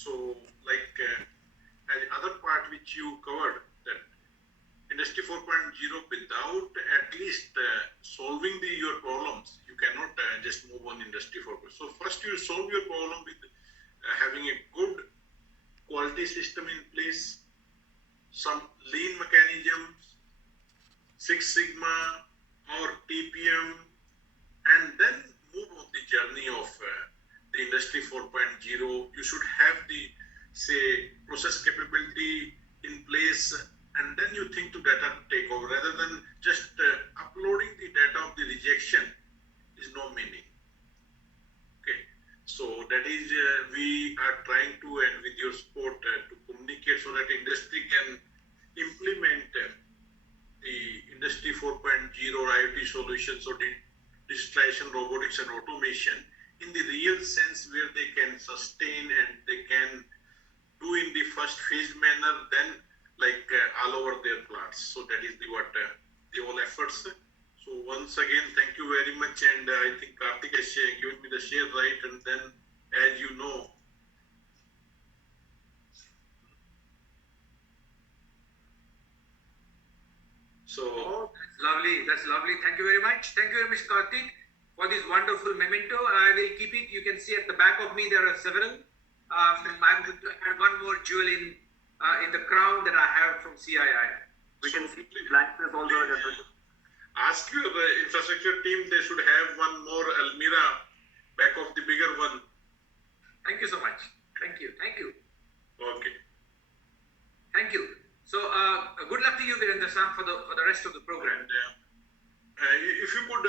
So, like as other part which you covered, that Industry 4.0 without at least solving your problems, you cannot just move on Industry 4.0. So first you solve your problem with having a good quality system in place, some lean mechanisms, Six Sigma or TPM, and then move on the journey of the Industry 4.0. You should have the, say, process capability in place, and then you think to data takeover rather than just uploading the data of the rejection is no meaning. Okay, so that is we are trying to, and with your support, to communicate so that industry can implement the Industry 4.0 IoT solutions or the digitalization, robotics, and automation in the real sense where they can sustain and they can do in the first phase manner, then like all over their plants. So that is what the whole efforts. So once again, thank you very much, and I think Karthik has given me the share right, and then as you know, so that's lovely. That's lovely. Thank you very much. Thank you very much, Karthik, for this wonderful memento. I will keep it. You can see at the back of me there are several. I'm going to add one more jewel in the crown that I have from CII. We can see blankness also. Ask your infrastructure team, they should have one more Almira back of the bigger one. Thank you so much. Thank you. Thank you. Okay. Thank you. So good luck to you, Virendra-san, for the rest of the program. And, if you could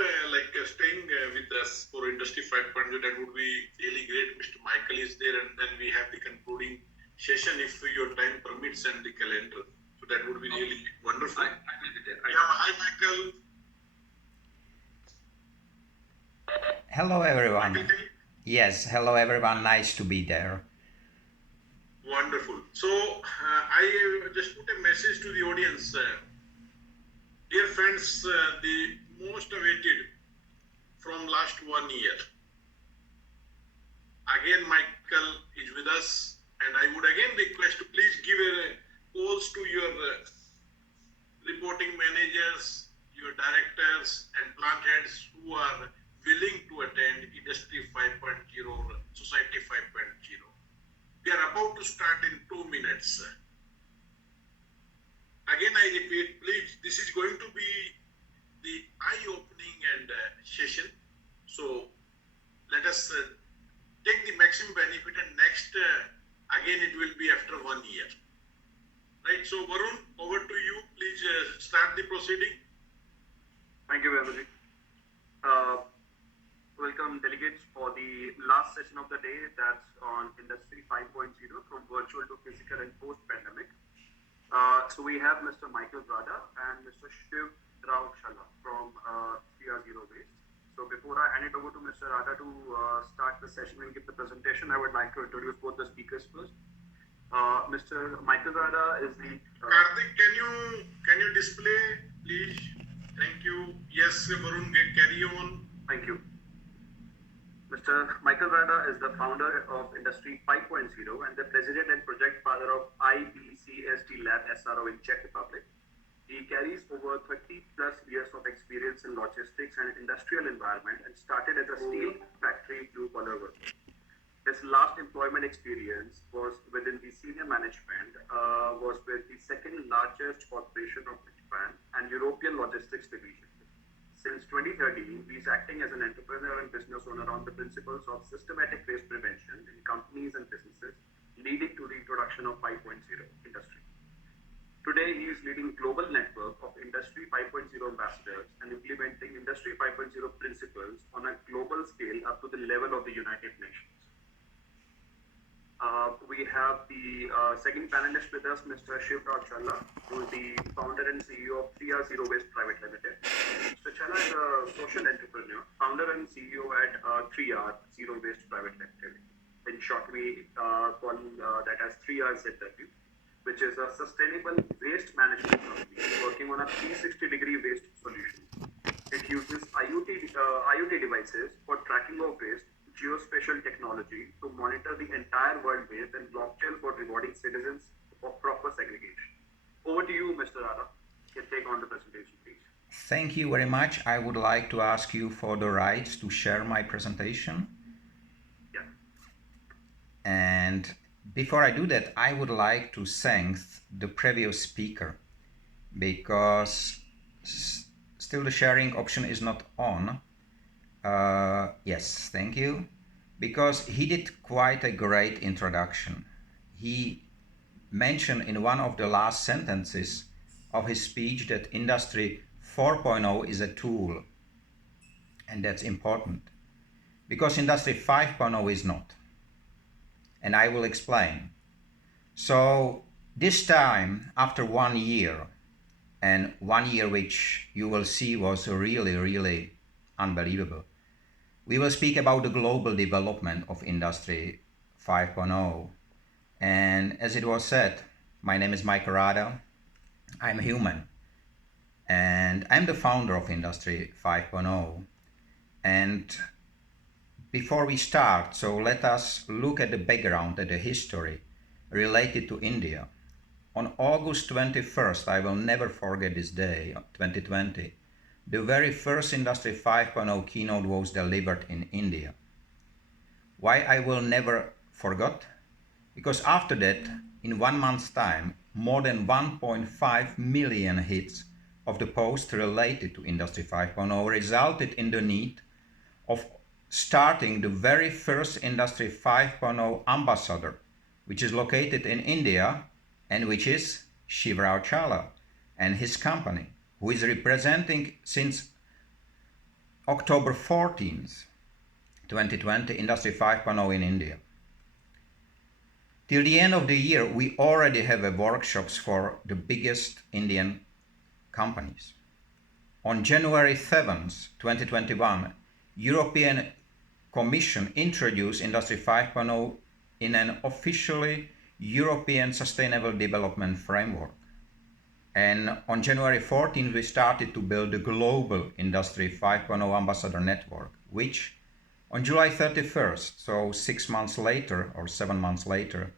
staying with us for Industry 5.0, that would be really great. Mr. Michael is there, and then we have the concluding session if your time permits and the calendar. So that would be really wonderful. I will be there. Hi, Michael. Hello, everyone. Yes, hello, everyone. Nice to be there. Wonderful. So I just put a message to the audience. Dear friends, the most awaited from last 1 year. Again, Michael is with us, and I would again request to please give a calls to your reporting managers, your directors, and plant heads who are willing to attend Industry 5.0 or Society 5.0. We are about to start in 2 minutes. Again, I repeat, please, this is going to be the eye-opening and session. So let us take the maximum benefit, and next, again, it will be after 1 year. Right, so Varun, over to you. Please start the proceeding. Thank you, Virendra. Welcome, delegates, for the last session of the day. That's on Industry 5.0 from virtual to physical and post-pandemic. So we have Mr. Michael Brada and Mr. Shiv Chala from 3R0 Waste. So before I hand it over to Mr. Rada to start the session and give the presentation, I would like to introduce both the speakers first. Mr. Michael Rada is the... Karthik, can you display, please? Thank you. Yes, Varun, carry on. Thank you. Mr. Michael Rada is the founder of Industry 5.0 and the president and project father of IBCST Lab SRO in Czech Republic. He carries over 30 plus years of experience in logistics and industrial environment and started as a steel factory blue collar worker. His last employment experience was within the senior management, was with the second largest corporation of Japan and European logistics division. Since 2013, he is acting as an entrepreneur and business owner on the principles of systematic waste prevention in companies and businesses, leading to the introduction of 5.0 industry. Today, he is leading global network of Industry 5.0 ambassadors and implementing Industry 5.0 principles on a global scale up to the level of the United Nations. We have the second panelist with us, Mr. Shiv Chala, who is the founder and CEO of 3R0 Waste Private Limited. Mr. Chala is a social entrepreneur, founder and CEO at 3R0 Waste Private Limited. In short, we call that as 3RZW, which is a sustainable waste management company working on a 360-degree waste solution. It uses IoT devices for tracking of waste, geospatial technology to monitor the entire world base and blockchain for rewarding citizens of proper segregation. Over to you, Mr. Rada. You can take on the presentation, please. Thank you very much. I would like to ask you for the rights to share my presentation. Yeah. And before I do that, I would like to thank the previous speaker, because still the sharing option is not on. Yes, thank you. Because he did quite a great introduction. He mentioned in one of the last sentences of his speech that Industry 4.0 is a tool. And that's important. Because Industry 5.0 is not. And I will explain. So this time, after 1 year, and 1 year which you will see was really, really unbelievable, we will speak about the global development of Industry 5.0. And as it was said, my name is Michael Rada. I'm human. And I'm the founder of Industry 5.0. And before we start, so let us look at the background, at the history related to India. On August 21st, I will never forget this day, 2020, the very first Industry 5.0 keynote was delivered in India. Why I will never forget? Because after that, in 1 month's time, more than 1.5 million hits of the post related to Industry 5.0 resulted in the need of starting the very first Industry 5.0 ambassador, which is located in India and which is Shivraj Chala and his company, who is representing since October 14th, 2020, Industry 5.0 in India. Till the end of the year, we already have workshops for the biggest Indian companies. On January 7th, 2021, European Commission introduced Industry 5.0 in an officially European Sustainable Development Framework. And on January 14th, we started to build the global Industry 5.0 Ambassador Network, which on July 31st, so 6 months later or 7 months later,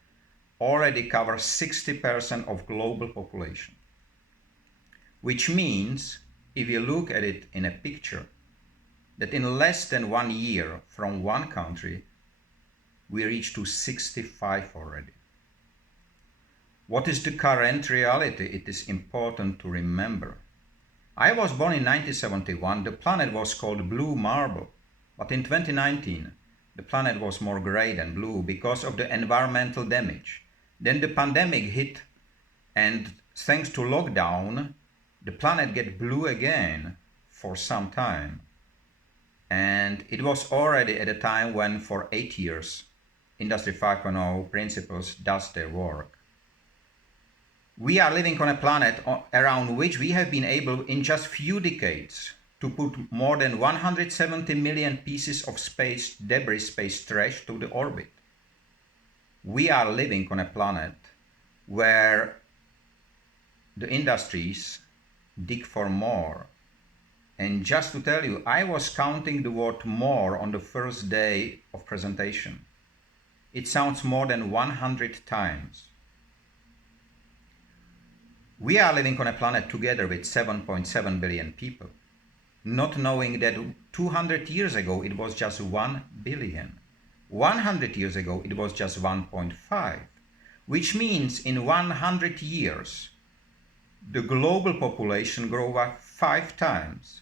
already covers 60% of global population. Which means, if you look at it in a picture, that in less than 1 year from one country, we reached to 65 already. What is the current reality? It is important to remember. I was born in 1971. The planet was called blue marble. But in 2019, the planet was more gray than blue because of the environmental damage. Then the pandemic hit, and thanks to lockdown, the planet get blue again for some time. And it was already at a time when for 8 years, Industry 5.0 principles does their work. We are living on a planet around which we have been able in just few decades to put more than 170 million pieces of space debris, space trash to the orbit. We are living on a planet where the industries dig for more. And just to tell you, I was counting the word more on the first day of presentation. It sounds more than 100 times. We are living on a planet together with 7.7 billion people, not knowing that 200 years ago it was just 1 billion. 100 years ago it was just 1.5, which means in 100 years the global population grew up 5 times,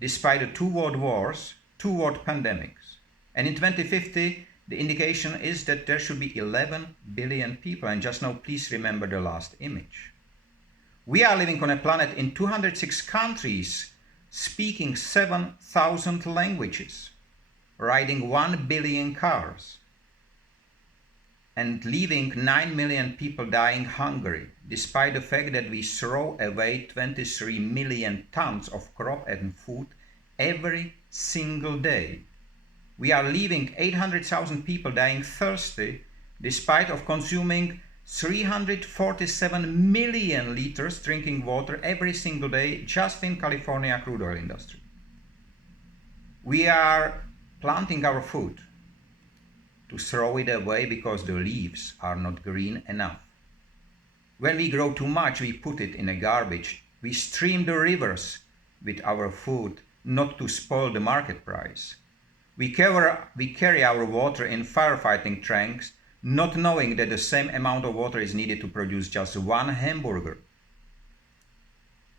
despite the 2 world wars, 2 world pandemics. And in 2050, the indication is that there should be 11 billion people. And just now, please remember the last image. We are living on a planet in 206 countries, speaking 7,000 languages, riding 1 billion cars, and leaving 9 million people dying hungry, despite the fact that we throw away 23 million tons of crop and food every single day. We are leaving 800,000 people dying thirsty, despite of consuming 347 million liters drinking water every single day just in California crude oil industry. We are planting our food to throw it away because the leaves are not green enough. When we grow too much, we put it in a garbage. We stream the rivers with our food, not to spoil the market price. We carry our water in firefighting tanks, not knowing that the same amount of water is needed to produce just one hamburger.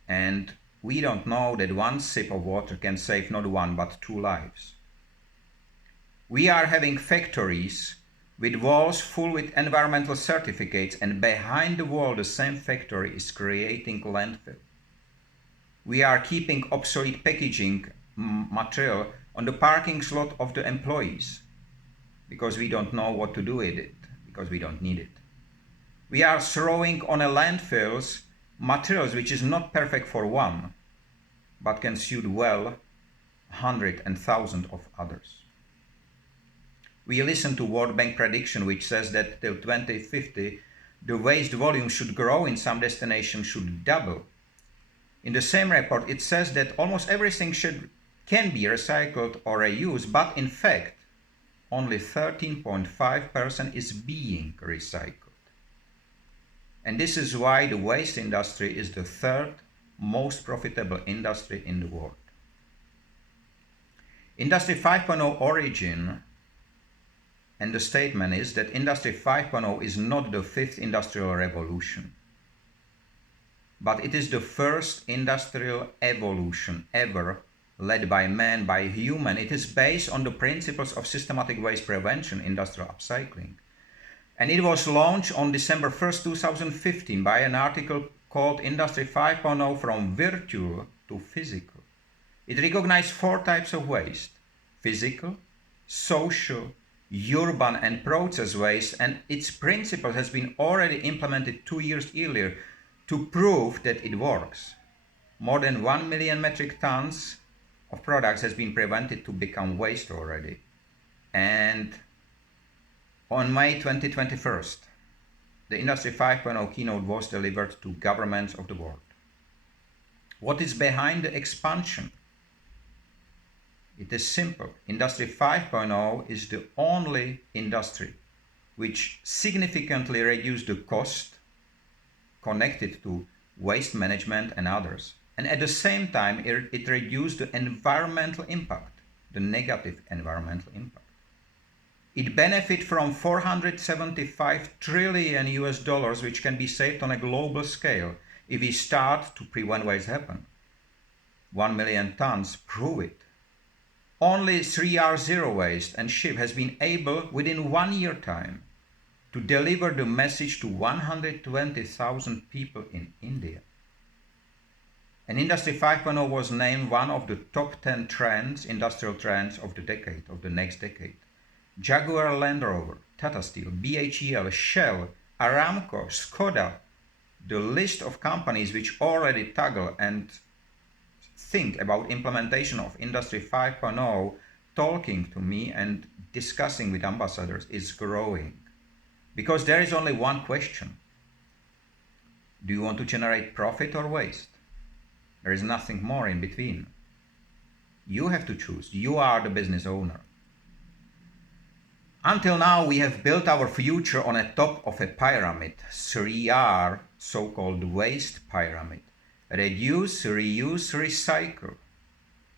And we don't know that one sip of water can save not one but two lives. We are having factories with walls full with environmental certificates, and behind the wall the same factory is creating landfill. We are keeping obsolete packaging material on the parking slot of the employees because we don't know what to do with it, because we don't need it. We are throwing on a landfills materials which is not perfect for one, but can suit well 100 and 1,000 of others. We listen to World Bank prediction which says that till 2050 the waste volume should grow in some destinations, should double. In the same report it says that almost everything can be recycled or reused, but in fact only 13.5% is being recycled. And this is why the waste industry is the third most profitable industry in the world. Industry 5.0 origin and the statement is that Industry 5.0 is not the fifth industrial revolution, but it is the first industrial evolution ever led by man, by human. It is based on the principles of systematic waste prevention, industrial upcycling. And it was launched on December 1st, 2015 by an article called Industry 5.0 from Virtual to Physical. It recognized four types of waste: physical, social, urban and process waste, and its principle has been already implemented 2 years earlier to prove that it works. More than 1 million metric tons of products has been prevented to become waste already. And on May 2021, the Industry 5.0 keynote was delivered to governments of the world. What is behind the expansion? It is simple. Industry 5.0 is the only industry which significantly reduced the cost connected to waste management and others. And at the same time, it reduced the environmental impact, the negative environmental impact. It benefits from 475 trillion US dollars, which can be saved on a global scale if we start to prevent waste happen. 1 million tons prove it. Only 3R Zero Waste and SHIP has been able, within 1 year time, to deliver the message to 120,000 people in India. And Industry 5.0 was named one of the top 10 trends, industrial trends of the decade, of the next decade. Jaguar Land Rover, Tata Steel, BHEL, Shell, Aramco, Skoda, the list of companies which already tackle and think about implementation of Industry 5.0, talking to me and discussing with ambassadors is growing. Because there is only one question. Do you want to generate profit or waste? There is nothing more in between. You have to choose. You are the business owner. Until now, we have built our future on the top of a pyramid, 3R, so-called waste pyramid. Reduce, reuse, recycle.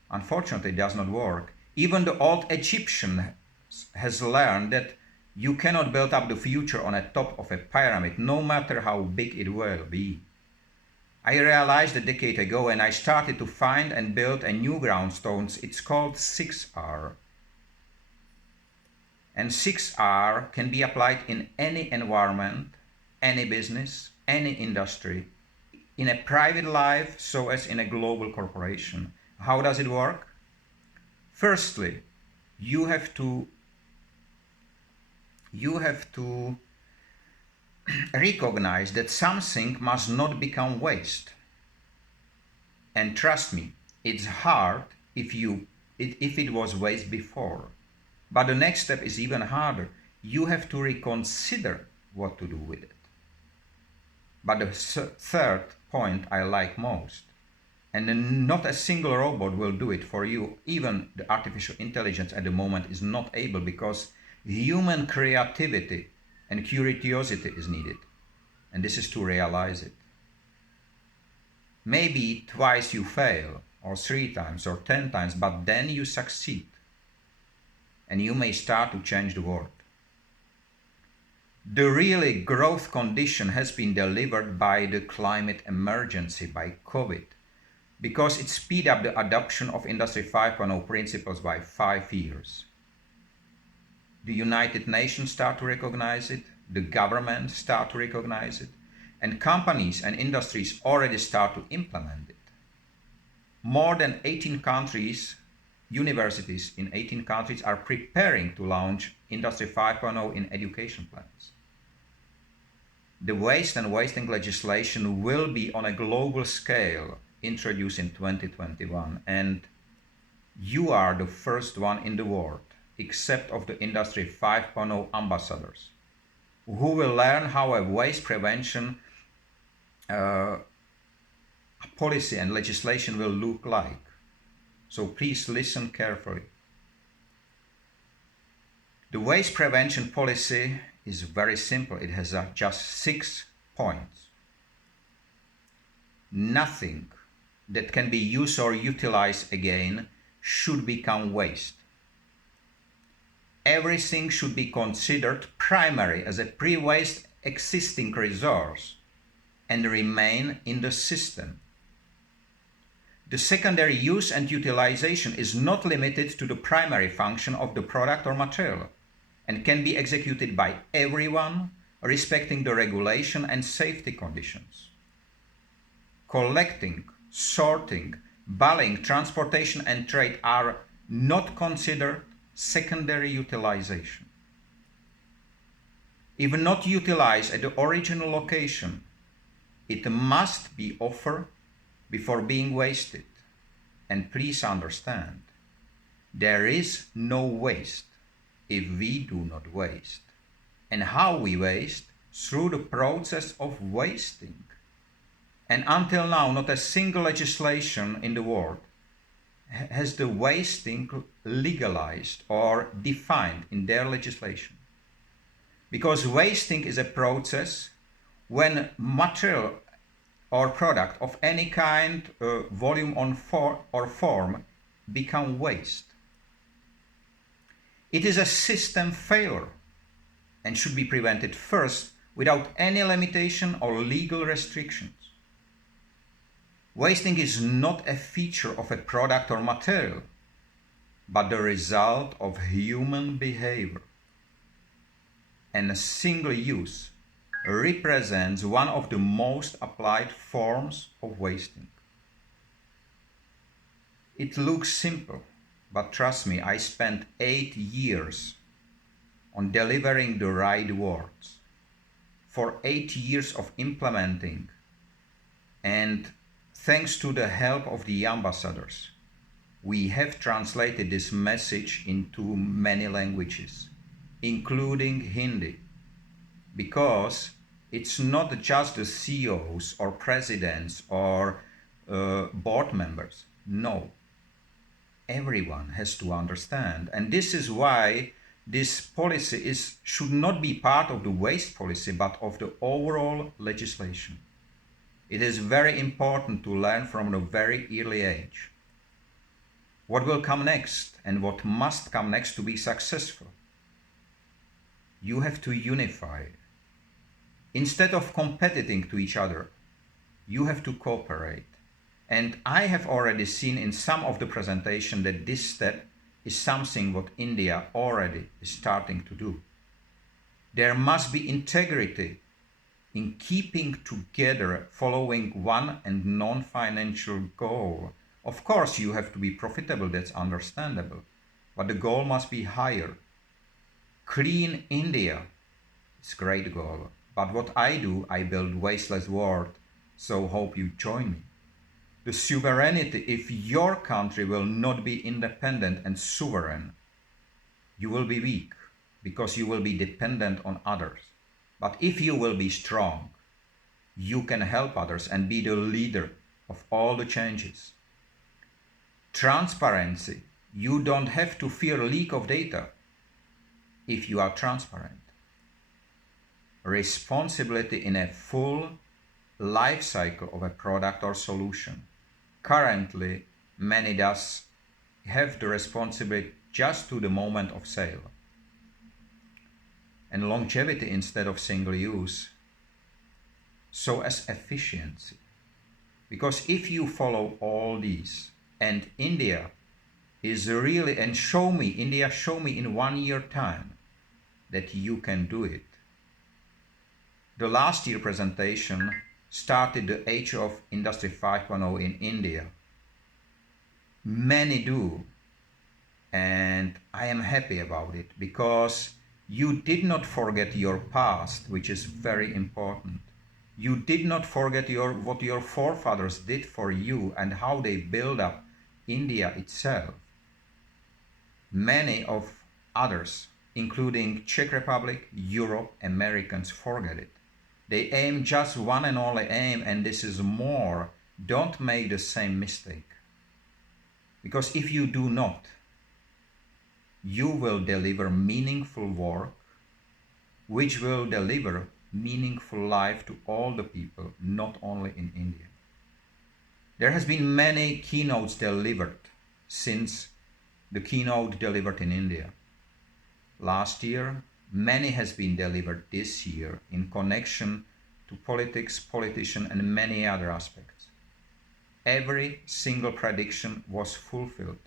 Unfortunately, it does not work. Even the old Egyptian has learned that you cannot build up the future on the top of a pyramid, no matter how big it will be. I realized a decade ago, and I started to find and build a new groundstones. It's called 6R. And 6R can be applied in any environment, any business, any industry, in a private life, so as in a global corporation. How does it work? Firstly, you have to recognize that something must not become waste. And trust me, it's hard if it was waste before. But the next step is even harder. You have to reconsider what to do with it. But the third point I like most, and then not a single robot will do it for you. Even the artificial intelligence at the moment is not able, because human creativity and curiosity is needed, and this is to realize it. Maybe twice you fail, or 3 times, or 10 times, but then you succeed, and you may start to change the world. The really growth condition has been delivered by the climate emergency, by COVID, because it speed up the adoption of Industry 5.0 principles by 5 years. The United Nations start to recognize it, the government start to recognize it, and companies and industries already start to implement it. More than 18 countries, universities in 18 countries are preparing to launch Industry 5.0 in education plans. The waste and wasting legislation will be on a global scale introduced in 2021, and you are the first one in the world, except of the Industry 5.0 ambassadors, who will learn how a waste prevention policy and legislation will look like. So please listen carefully. The waste prevention policy is very simple. It has just 6 points. Nothing that can be used or utilized again should become waste. Everything should be considered primary as a pre-waste existing resource and remain in the system. The secondary use and utilization is not limited to the primary function of the product or material and can be executed by everyone respecting the regulation and safety conditions. Collecting, sorting, baling, transportation and trade are not considered secondary utilization. If not utilized at the original location, it must be offered before being wasted. And please understand, there is no waste if we do not waste. And how we waste? Through the process of wasting. And until now, not a single legislation in the world has the wasting legalized or defined in their legislation. Because wasting is a process when material or product of any kind, volume or form become waste. It is a system failure and should be prevented first without any limitation or legal restrictions. Wasting is not a feature of a product or material, but the result of human behavior. And a single use represents one of the most applied forms of wasting. It looks simple, but trust me, I spent 8 years on delivering the right words. For 8 years of implementing, and thanks to the help of the ambassadors, we have translated this message into many languages, including Hindi, because it's not just the CEOs or presidents or board members. No, everyone has to understand. And this is why this policy should not be part of the waste policy, but of the overall legislation. It is very important to learn from a very early age what will come next and what must come next to be successful. You have to unify. Instead of competing to each other, you have to cooperate. And I have already seen in some of the presentation that this step is something what India already is starting to do. There must be integrity in keeping together following one and non-financial goal. Of course, you have to be profitable, that's understandable, but the goal must be higher. Clean India, it's a great goal. But what I do, I build wasteless world, so hope you join me. The sovereignty, if your country will not be independent and sovereign, you will be weak because you will be dependent on others. But if you will be strong, you can help others and be the leader of all the changes. Transparency, you don't have to fear leak of data. if you are transparent. Responsibility in a full life cycle of a product or solution. Currently, many thus have the responsibility just to the moment of sale. And longevity instead of single use, so as efficiency. Because if you follow all these, and India is really, and India show me in 1 year time that you can do it. The last year presentation started the age of Industry 5.0 in India. Many do, and I am happy about it because you did not forget your past, which is very important. You did not forget what your forefathers did for you and how they built up India itself. Many of others, including Czech Republic, Europe, Americans, forget it. They aim just one and only aim, and this is more. Don't make the same mistake. Because if you do not, you will deliver meaningful work, which will deliver meaningful life to all the people, not only in India. There has been many keynotes delivered since the keynote delivered in India. Last year, many has been delivered this year in connection to politics, politicians, and many other aspects. Every single prediction was fulfilled.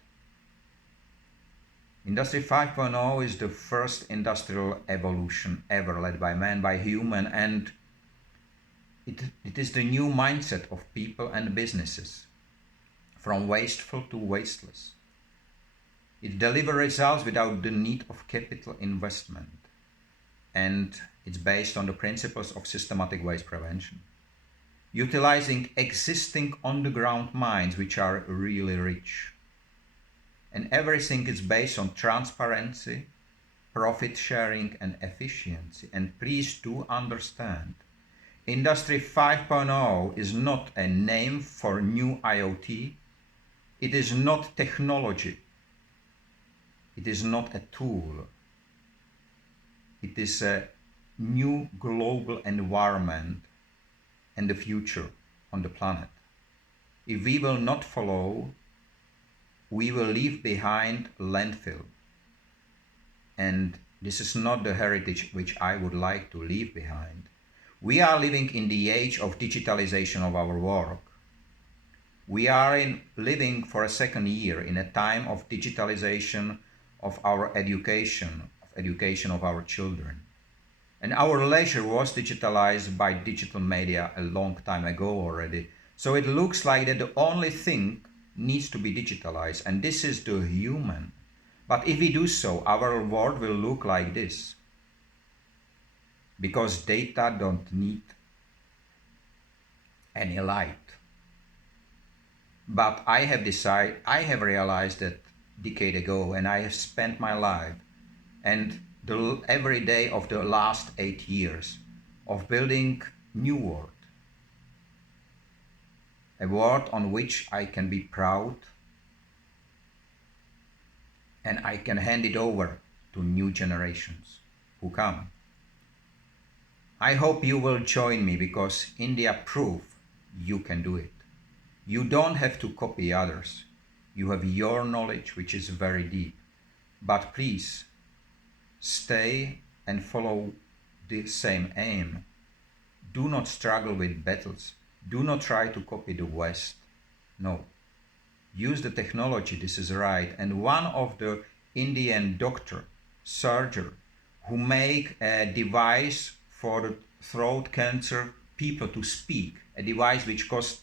Industry 5.0 is the first industrial evolution ever led by man, by human, and it is the new mindset of people and businesses, from wasteful to wasteless. It delivers results without the need of capital investment, and it's based on the principles of systematic waste prevention, utilizing existing on-the-ground mines which are really rich. And everything is based on transparency, profit sharing, and efficiency. And please do understand, Industry 5.0 is not a name for new IoT. It is not technology. It is not a tool. It is a new global environment and the future on the planet. If we will not follow, we will leave behind landfill. And this is not the heritage which I would like to leave behind. We are living in the age of digitalization of our work. We are living for a second year in a time of digitalization of our education of our children. And our leisure was digitalized by digital media a long time ago already. So it looks like that the only thing needs to be digitalized, and this is the human. But if we do so, our world will look like this. Because data don't need any light. But I have realized that decade ago, and I have spent my life and every day of the last 8 years of building new world. A world on which I can be proud, and I can hand it over to new generations who come. I hope you will join me, because India proved you can do it. You don't have to copy others. You have your knowledge, which is very deep. But please, stay and follow the same aim. Do not struggle with battles. Do not try to copy the West. No. Use the technology, this is right. And one of the Indian surgeon, who make a device for the throat cancer people to speak, a device which cost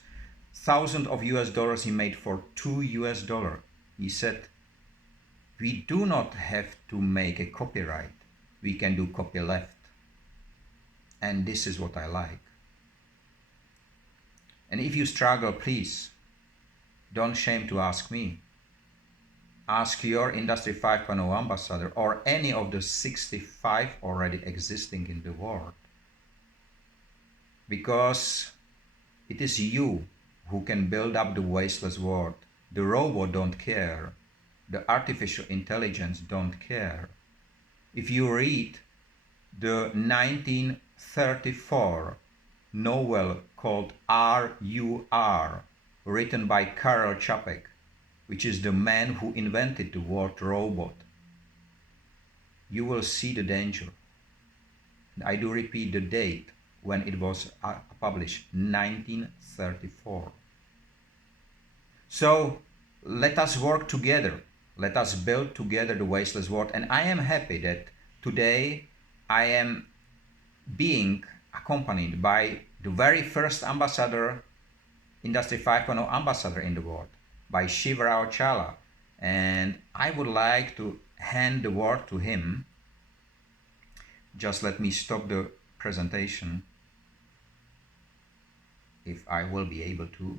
thousands of US dollars, he made for $2. He said, we do not have to make a copyright. We can do copyleft. And this is what I like. And if you struggle, please, don't shame to ask me. Ask your Industry 5.0 ambassador or any of the 65 already existing in the world. Because it is you who can build up the wasteless world. The robot don't care. The artificial intelligence don't care. if you read the 1934 novel called R.U.R., written by Karel Čapek, which is the man who invented the word robot, you will see the danger. I do repeat the date when it was published, 1934. So let us work together. Let us build together the wasteless world. And I am happy that today I am being accompanied by the very first ambassador, Industry 5.0 ambassador in the world, by Shivrao Chala. And I would like to hand the word to him. Just let me stop the presentation, if I will be able to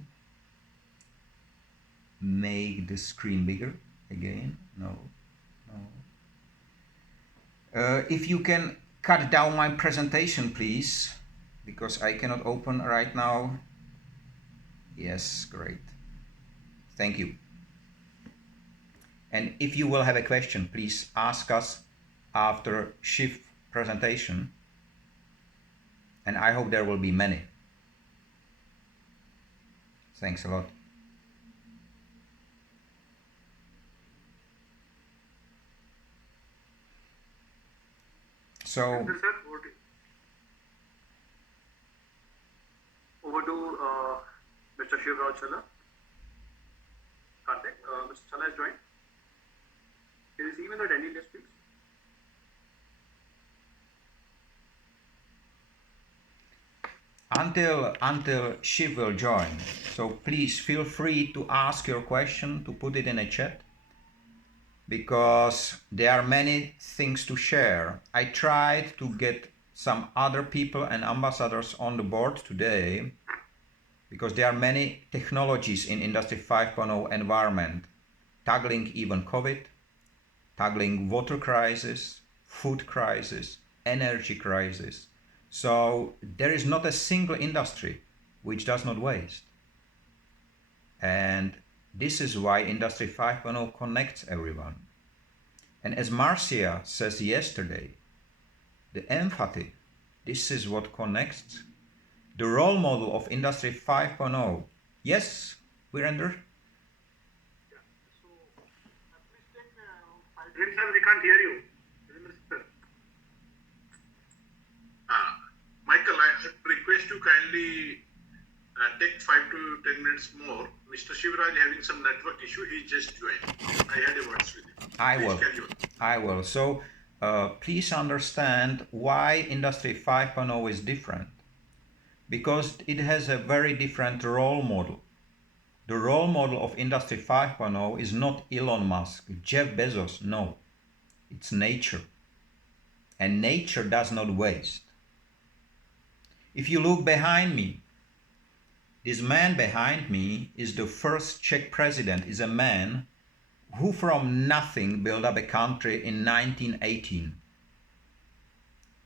make the screen bigger again. No. If you can cut down my presentation, please, because I cannot open right now. Yes, great. Thank you. And if you will have a question, please ask us after Shiv's presentation, and I hope there will be many. Thanks a lot. So over to Mr. Shivrao Chala. Karthik, Mr. Chala has joined. Can you see him in the attendee list, please? Until Shiv will join, so please feel free to ask your question, to put it in a chat, because there are many things to share. I tried to get some other people and ambassadors on the board today, because there are many technologies in Industry 5.0 environment, tackling even COVID, tackling water crisis, food crisis, energy crisis. So there is not a single industry which does not waste. And this is why Industry 5.0 connects everyone. And as Marcia says yesterday, the empathy, this is what connects. The role model of Industry 5.0. Yes, Virender? Yeah. So, please take 5 minutes. Sir, we can't hear you. Michael, I request you kindly take 5 to 10 minutes more. Mr. Shivraj having some network issue, he just joined. I had a word with him. I will. So please understand why Industry 5.0 is different. Because it has a very different role model. The role model of Industry 5.0 is not Elon Musk, Jeff Bezos, no. It's nature. And nature does not waste. If you look behind me, this man behind me is the first Czech president, is a man who from nothing built up a country in 1918.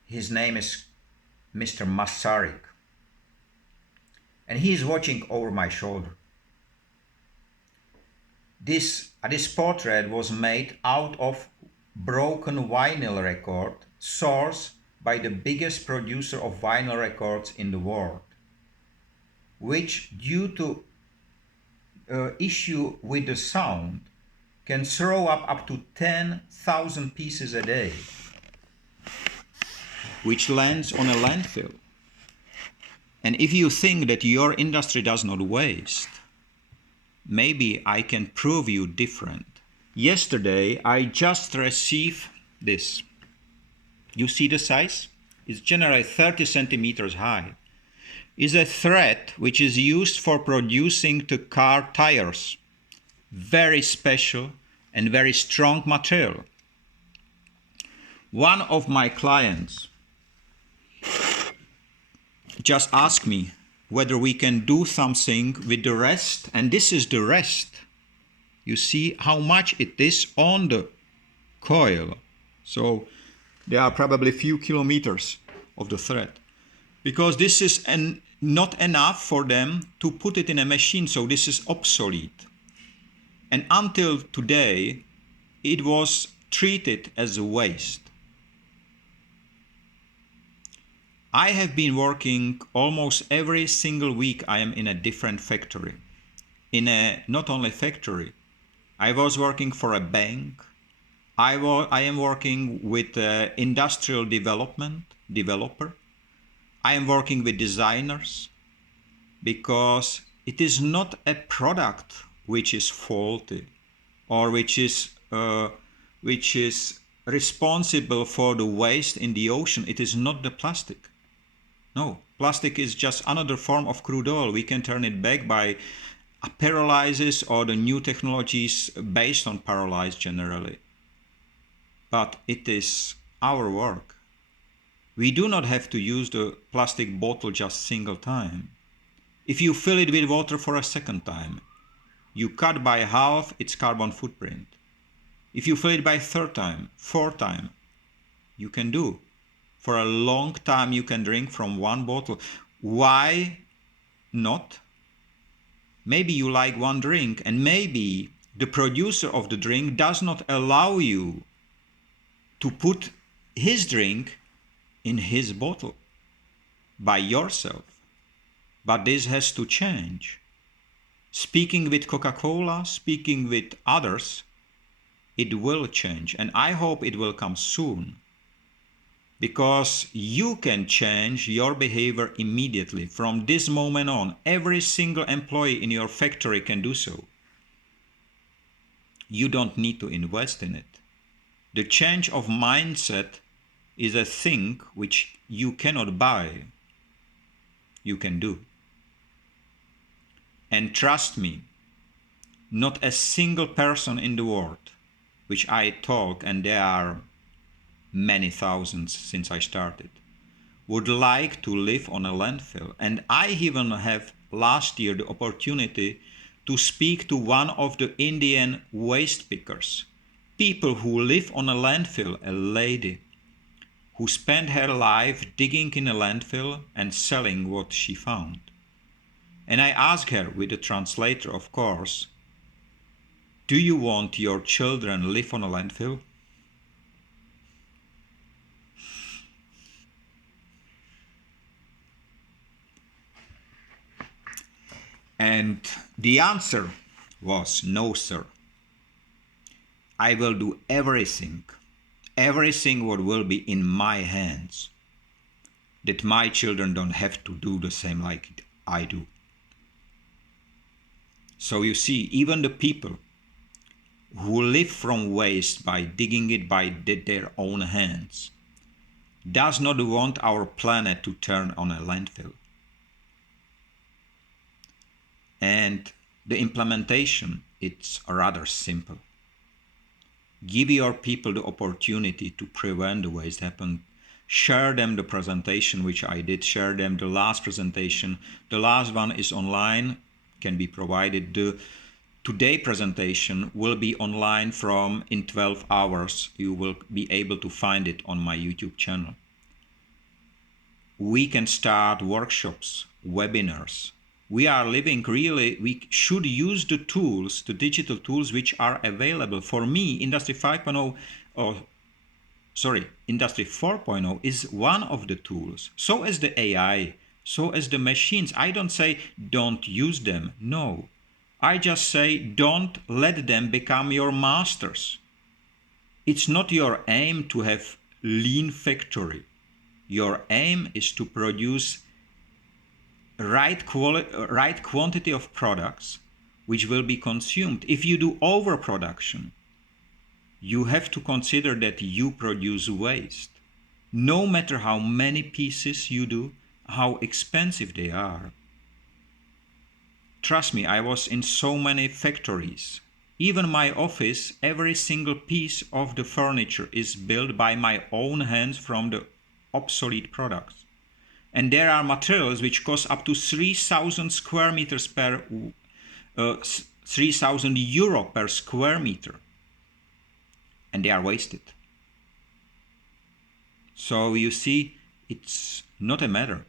His name is Mr. Masaryk. And he is watching over my shoulder. This portrait was made out of broken vinyl record, sourced by the biggest producer of vinyl records in the world, which due to issue with the sound can throw up to 10,000 pieces a day, which lands on a landfill. And if you think that your industry does not waste, maybe I can prove you different. Yesterday I just received this. You see the size? It's generally 30 centimeters high. It's a thread which is used for producing the car tires. Very special and very strong material. One of my clients just asked me whether we can do something with the rest, and this is the rest. You see how much it is on the coil. So there are probably a few kilometers of the thread, because this is not enough for them to put it in a machine, so this is obsolete. And until today, it was treated as a waste. I have been working almost every single week. I am in a different factory. In a not only factory, I was working for a bank. I am working with industrial developer. I am working with designers, because it is not a product which is faulty or which is responsible for the waste in the ocean. It is not the plastic. No, plastic is just another form of crude oil. We can turn it back by pyrolysis or the new technologies based on pyrolysis generally. But it is our work. We do not have to use the plastic bottle just single time. If you fill it with water for a second time, you cut by half its carbon footprint. If you fill it by third time, fourth time, you can do. For a long time you can drink from one bottle. Why not? Maybe you like one drink, and maybe the producer of the drink does not allow you to put his drink in his bottle by yourself. But this has to change. Speaking with Coca-Cola, speaking with others, it will change, and I hope it will come soon. Because you can change your behavior immediately. From this moment on, every single employee in your factory can do so. You don't need to invest in it. The change of mindset is a thing which you cannot buy. You can do. And trust me, not a single person in the world, which I talk, and there are many thousands since I started, would like to live on a landfill. And I even have last year the opportunity to speak to one of the Indian waste pickers, people who live on a landfill, a lady who spent her life digging in a landfill and selling what she found. And I asked her, with a translator of course, do you want your children live on a landfill? And the answer was, no, sir. I will do everything what will be in my hands, that my children don't have to do the same like I do. So you see, even the people who live from waste by digging it by their own hands does not want our planet to turn on a landfill. And the implementation, it's rather simple. Give your people the opportunity to prevent the waste happen. Share them the presentation which I did. Share them the last presentation. The last one is online, can be provided. The today presentation will be online in 12 hours. You will be able to find it on my YouTube channel. We can start workshops, webinars. We are living really, we should use the tools, the digital tools which are available. For me, Industry 4.0 is one of the tools. So is the AI, so is the machines. I don't say don't use them, no. I just say don't let them become your masters. It's not your aim to have lean factory. Your aim is to produce right quantity of products which will be consumed. If you do overproduction, you have to consider that you produce waste. No matter how many pieces you do, how expensive they are. Trust me, I was in so many factories. Even my office, every single piece of the furniture is built by my own hands from the obsolete products. And there are materials which cost up to 3,000 square meters 3,000 euro per square meter. And they are wasted. So you see, it's not a matter.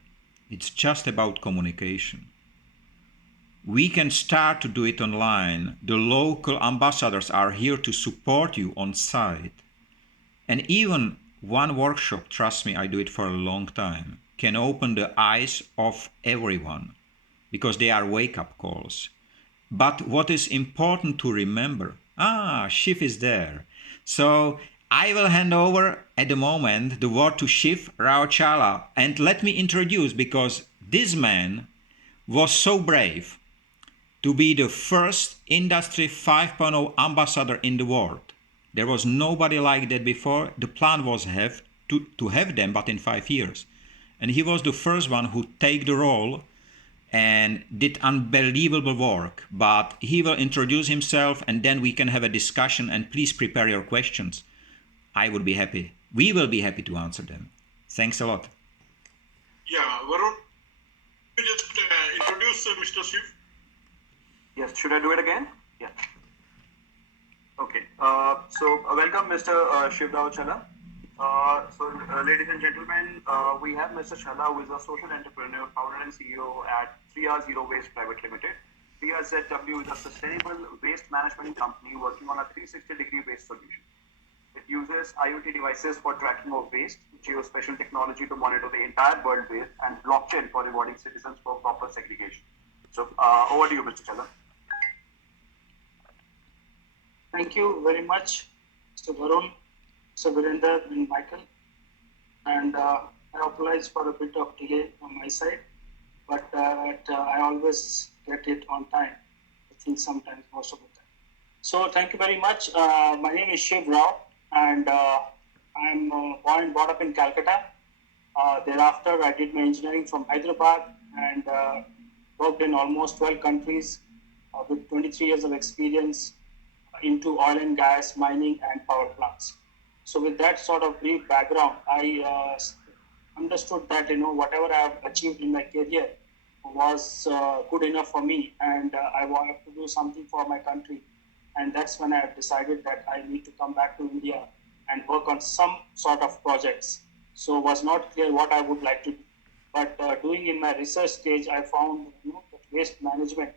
It's just about communication. We can start to do it online. The local ambassadors are here to support you on site. And even one workshop, trust me, I do it for a long time. can open the eyes of everyone, because they are wake-up calls. But what is important to remember, Shiv is there. So I will hand over at the moment the word to Shiv Raochala. And let me introduce, because this man was so brave to be the first Industry 5.0 ambassador in the world. There was nobody like that before. The plan was to have them, but in 5 years. And he was the first one who take the role and did unbelievable work. But he will introduce himself, and then we can have a discussion, and please prepare your questions. I would be happy. We will be happy to answer them. Thanks a lot. Yeah, Varun, you just introduce Mr. Shiv. Yes, should I do it again? Yeah. Okay. Welcome, Mr. Shiv Chala. Ladies and gentlemen, we have Mr. Chala, who is a social entrepreneur, founder and CEO at 3R Zero Waste Private Limited. 3RZW is a sustainable waste management company working on a 360-degree waste solution. It uses IoT devices for tracking of waste, geospatial technology to monitor the entire world waste, and blockchain for rewarding citizens for proper segregation. So, over to you, Mr. Chala. Thank you very much, Mr. Varun, Mr. Virender, and Michael. And I apologize for a bit of delay on my side, but I always get it on time. I think sometimes, most of the time. So thank you very much. My name is Shiv Rao, and I'm born and brought up in Calcutta. Thereafter, I did my engineering from Hyderabad and worked in almost 12 countries with 23 years of experience into oil and gas, mining, and power plants. So with that sort of brief background, I understood that whatever I have achieved in my career was good enough for me, and I wanted to do something for my country. And that's when I have decided that I need to come back to India and work on some sort of projects. So it was not clear what I would like to do. But doing in my research stage, I found that waste management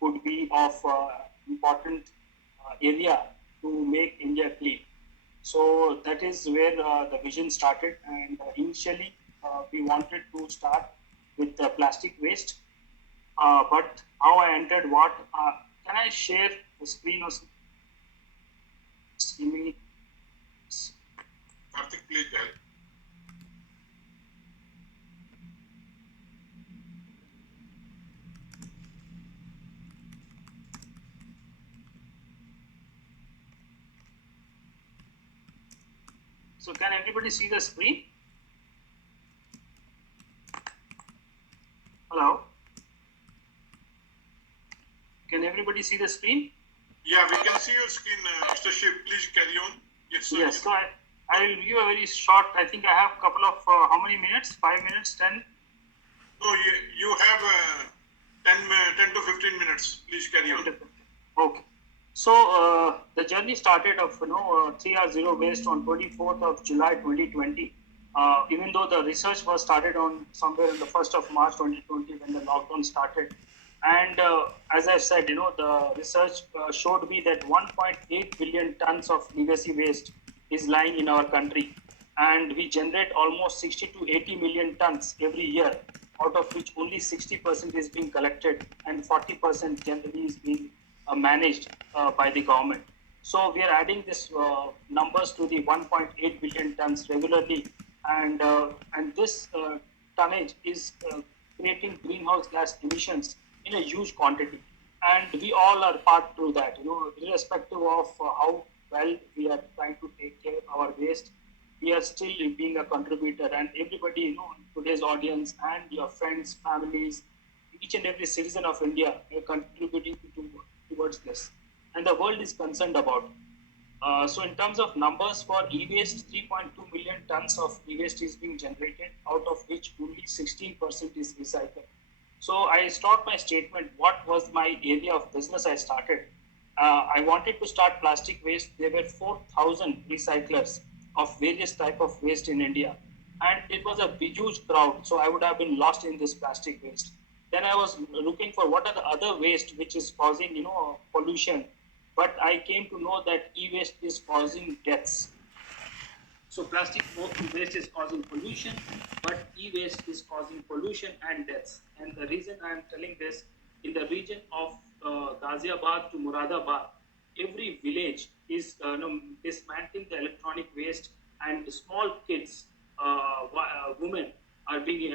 could be of important area to make India clean. So that is where the vision started. And initially, we wanted to start with plastic waste. But how I entered what, can I share the screen or something? Karthik, please help. So can everybody see the screen? Hello? Can everybody see the screen? Yeah, we can see your screen, Mr. Shiv. Please carry on. Yes, sir. Yes, so I will give a very short, I think I have a couple of, how many minutes? 5 minutes, 10? No, you have 10 to 15 minutes. Please carry on. Okay. So the journey started of 3R Zero Waste on 24th of July 2020. Even though the research was started on somewhere in the 1st of March 2020 when the lockdown started. And as I said, the research showed me that 1.8 billion tons of legacy waste is lying in our country. And we generate almost 60 to 80 million tons every year, out of which only 60% is being collected and 40% generally is being managed by the government. So we are adding this numbers to the 1.8 billion tons regularly, and this tonnage is creating greenhouse gas emissions in a huge quantity, and we all are part through that. Irrespective of how well we are trying to take care of our waste, we are still being a contributor, and everybody, today's audience and your friends, families, each and every citizen of India are contributing towards this, and the world is concerned about it. So in terms of numbers for e-waste, 3.2 million tons of e-waste is being generated, out of which only 16% is recycled. So I start my statement, what was my area of business I started? I wanted to start plastic waste. There were 4,000 recyclers of various type of waste in India. And it was a huge crowd, so I would have been lost in this plastic waste. Then I was looking for what are the other waste which is causing, pollution. But I came to know that e-waste is causing deaths. So plastic waste is causing pollution, but e-waste is causing pollution and deaths. And the reason I am telling this, in the region of Ghaziabad to Muradabad, every village is dismantling the electronic waste, and small kids, women are being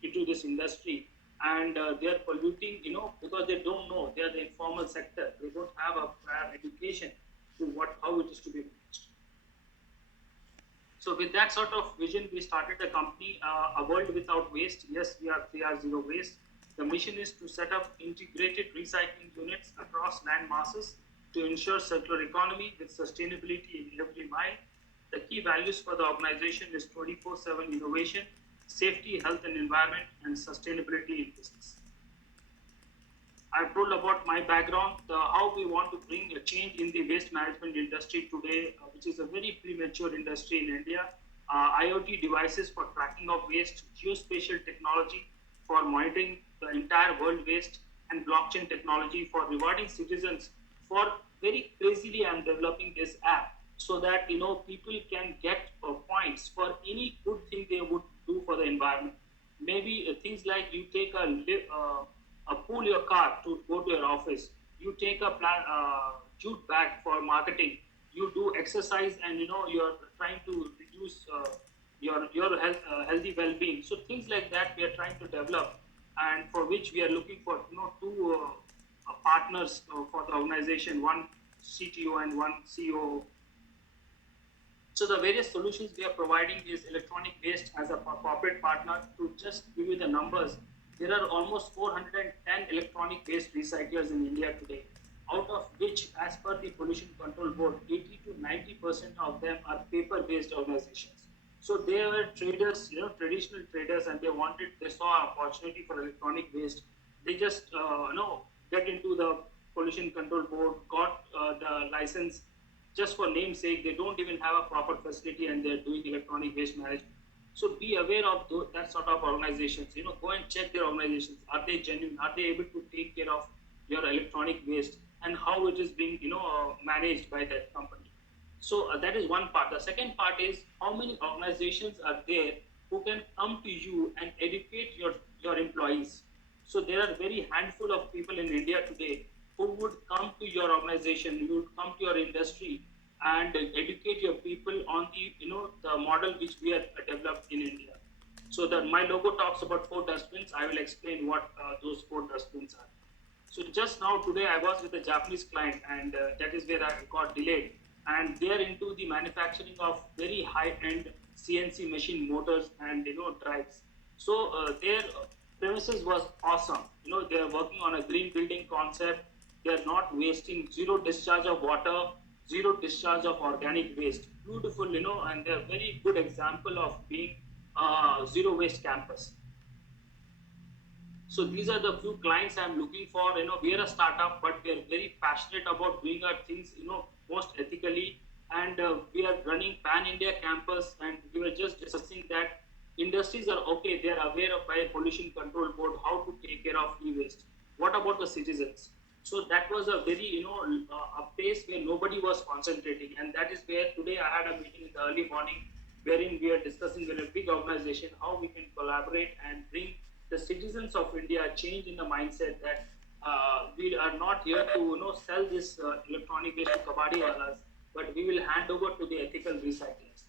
into this industry, and they are polluting, because they don't know. They are the informal sector. They don't have a prior education to how it is to be managed. So with that sort of vision, we started a company, A World Without Waste. Yes, we are 3R0 Waste. The mission is to set up integrated recycling units across land masses to ensure circular economy with sustainability in every mile. The key values for the organization is 24/7 innovation, safety, health and environment, and sustainability in business. I've told about my background, how we want to bring a change in the waste management industry today, which is a very premature industry in India. IoT devices for tracking of waste, geospatial technology for monitoring the entire world waste, and blockchain technology for rewarding citizens. For very crazily, I'm developing this app so that people can get points for any good thing they would do for the environment. Maybe things like you take pull your car to go to your office. You take a jute bag for marketing. You do exercise, and you're trying to reduce your healthy well-being. So things like that we are trying to develop, and for which we are looking for two partners for the organization, one CTO and one CEO. So the various solutions we are providing is electronic waste as a corporate partner. To just give you the numbers, there are almost 410 electronic waste recyclers in India today, out of which, as per the Pollution Control Board, 80 to 90% of them are paper-based organizations. So they were traders, traditional traders, and they saw an opportunity for electronic waste. They just, get into the Pollution Control Board, got the license just for namesake. They don't even have a proper facility, and they're doing electronic waste management. So be aware of that sort of organizations. Go and check their organizations. Are they genuine? Are they able to take care of your electronic waste, and how it is being managed by that company? So that is one part. The second part is how many organizations are there who can come to you and educate your employees. So there are very handful of people in India today who would come to your organization, you would come to your industry, and educate your people on the model which we have developed in India. So my logo talks about 4 dustbins. I will explain what those 4 dustbins are. So just now today I was with a Japanese client, and that is where I got delayed. And they are into the manufacturing of very high-end CNC machine motors and drives. So their premises was awesome. They are working on a green building concept. They are not wasting, zero discharge of water, zero discharge of organic waste. Beautiful, and they're a very good example of being zero waste campus. So these are the few clients I'm looking for. We are a startup, but we are very passionate about doing our things, most ethically. And we are running pan-India campus, and we were just discussing that industries are okay. They are aware of by Pollution Control Board how to take care of e-waste. What about the citizens? So that was a very, a place where nobody was concentrating. And that is where today I had a meeting in the early morning wherein we are discussing with a big organization how we can collaborate and bring the citizens of India change in the mindset that we are not here to sell this electronic waste to kabadi walas, but we will hand over to the ethical recyclers.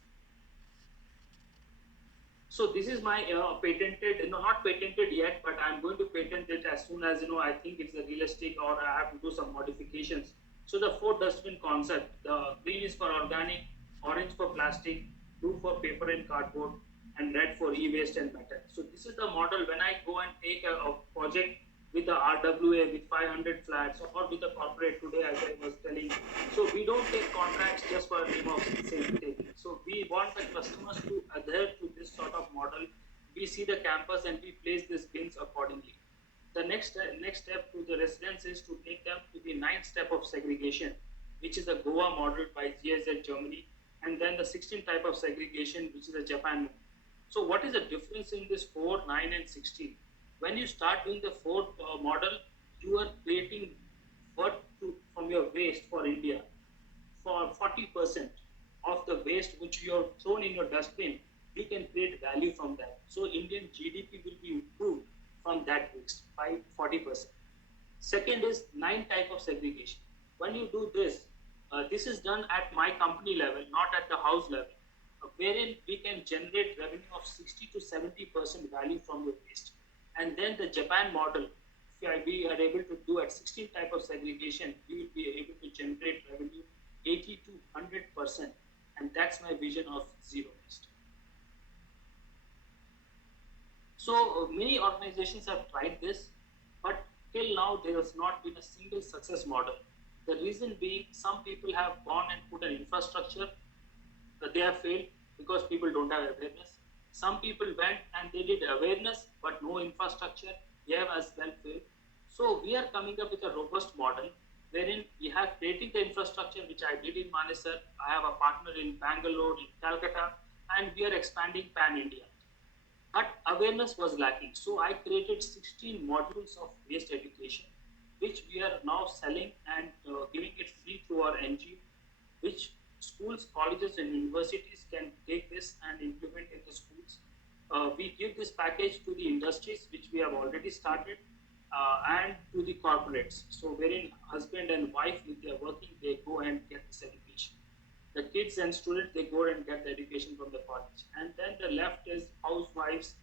So this is my patented, not patented yet, but I'm going to patent it as soon as I think it's a realistic, or I have to do some modifications. So the 4 dustbin concept: the green is for organic, orange for plastic, blue for paper and cardboard, and red for e-waste and metal. So this is the model. When I go and take a project with the RWA with 500 flats, or with the corporate today, as I was telling. So we don't take contracts just for the name of safety taking. So we want the customers to adhere to this sort of model. We see the campus and we place these bins accordingly. The next step to the residents is to take them to the 9th step of segregation, which is the Goa model by GIZ Germany, and then the 16th type of segregation, which is the Japan. So what is the difference in this 4, 9, and 16? When you start doing the 4th model, you are creating work from your waste for India for 40% of the waste which you have thrown in your dustbin, we can create value from that. So Indian GDP will be improved from that waste by 40%. Second is 9 type of segregation. When you do this, this is done at my company level, not at the house level, wherein we can generate revenue of 60 to 70% value from your waste. And then the Japan model, if we are able to do at 16 type of segregation, we will be able to generate revenue 80 to 100%. And that's my vision of zero waste. So many organizations have tried this, but till now there has not been a single success model. The reason being, some people have gone and put an infrastructure, they have failed because people don't have awareness. Some people went and they did awareness, but no infrastructure, they have as well failed. So we are coming up with a robust model wherein we have created the infrastructure, which I did in Manesar. I have a partner in Bangalore, in Calcutta, and we are expanding pan-India. But awareness was lacking. So I created 16 modules of waste education, which we are now selling and giving it free through our NGO, which schools, colleges, and universities can take this and implement in the schools. We give this package to the industries, which we have already started, and to the corporates. So wherein husband and wife, if they are working, they go and get this education. The kids and students, they go and get the education from the college. And then the left is housewives,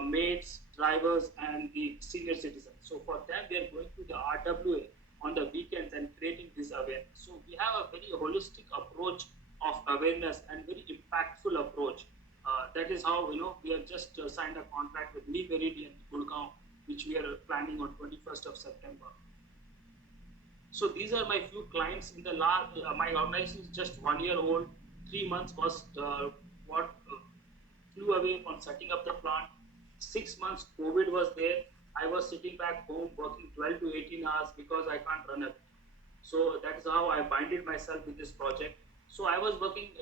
maids, drivers, and the senior citizens. So for them, they are going to the RWA on the weekends and creating this awareness. So we have a very holistic approach of awareness and very impactful approach. That is how, we have just signed a contract with New Meridian, Gurgaon, which we are planning on 21st of September. So these are my few clients. In the last, my organization is just 1 year old. 3 months was flew away on setting up the plant. 6 months COVID was there. I was sitting back home working 12 to 18 hours because I can't run it. So that is how I binded myself with this project. So I was working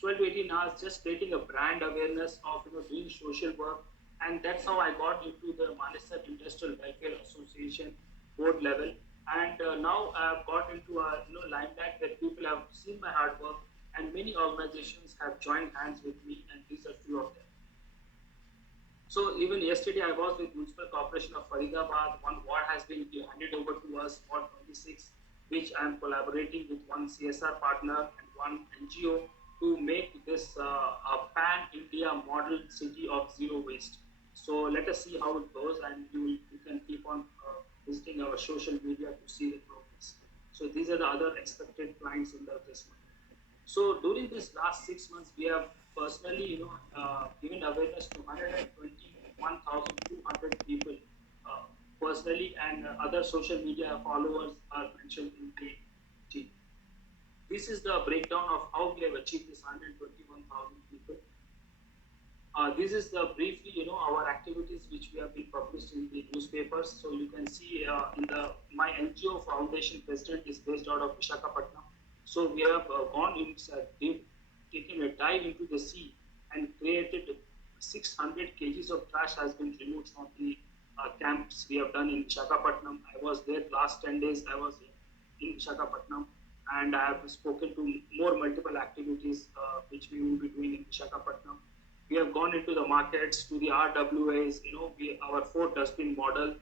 12 to 18 hours just creating a brand awareness of doing social work, and that's how I got into the Manesar Industrial Welfare Association board level. And now I have got into a limelight where people have seen my hard work, and many organizations have joined hands with me, and these are few of them. So even yesterday I was with Municipal Corporation of Faridabad. One ward has been handed over to us, Ward 26, which I am collaborating with one CSR partner and one NGO to make this a pan-India model city of zero waste. So let us see how it goes, and you can keep on visiting our social media to see the progress. So these are the other expected clients in this month. So during this last 6 months, we have personally, given awareness to 121,200 people personally, and other social media followers are mentioned in the team. This is the breakdown of how we have achieved this 121,000 people. This is the briefly, our activities which we have been published in the newspapers. So you can see my NGO foundation president is based out of Visakhapatnam. So we have gone in, taken a dive into the sea and created 600 kgs of trash has been removed from the camps we have done in Visakhapatnam. I was there last 10 days. I was in Visakhapatnam, and I have spoken to more multiple activities which we will be doing in Visakhapatnam. We have gone into the markets, to the RWAs, our 4 dustbin model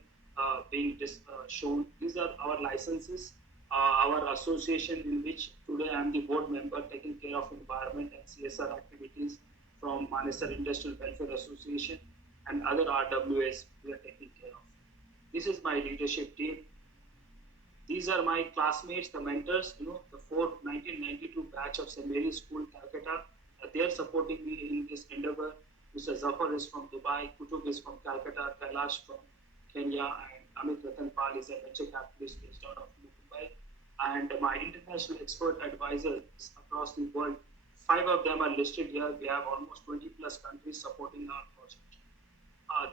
being shown. These are our licenses, our association in which today I am the board member taking care of environment and CSR activities from Manesar Industrial Welfare Association, and other RWAs we are taking care of. This is my leadership team. These are my classmates, the mentors, the 1992 batch of St. Mary's School, Calcutta. They are supporting me in this endeavor. Mr. Zafar is from Dubai, Kutub is from Calcutta, Kailash from Kenya, and Amit Ratanpal is a venture capitalist based out of Mumbai. And my international expert advisors across the world, 5 of them are listed here. We have almost 20 plus countries supporting our project.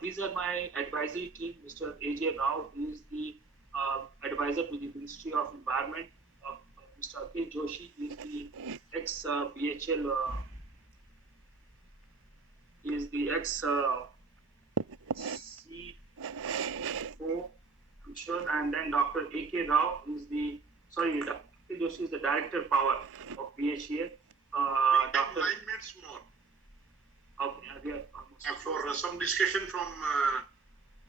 These are my advisory team. Mr. AJ Rao, he is the advisor to the Ministry of Environment. Mr. Akhil Joshi is the ex-BHL, he is the ex-C4, I'm sure, and then Dr. A.K. Rao is Dr. Akhil Joshi is the Director Power of BHEL. We have Dr. 9 minutes more Okay, we are almost. for some discussion from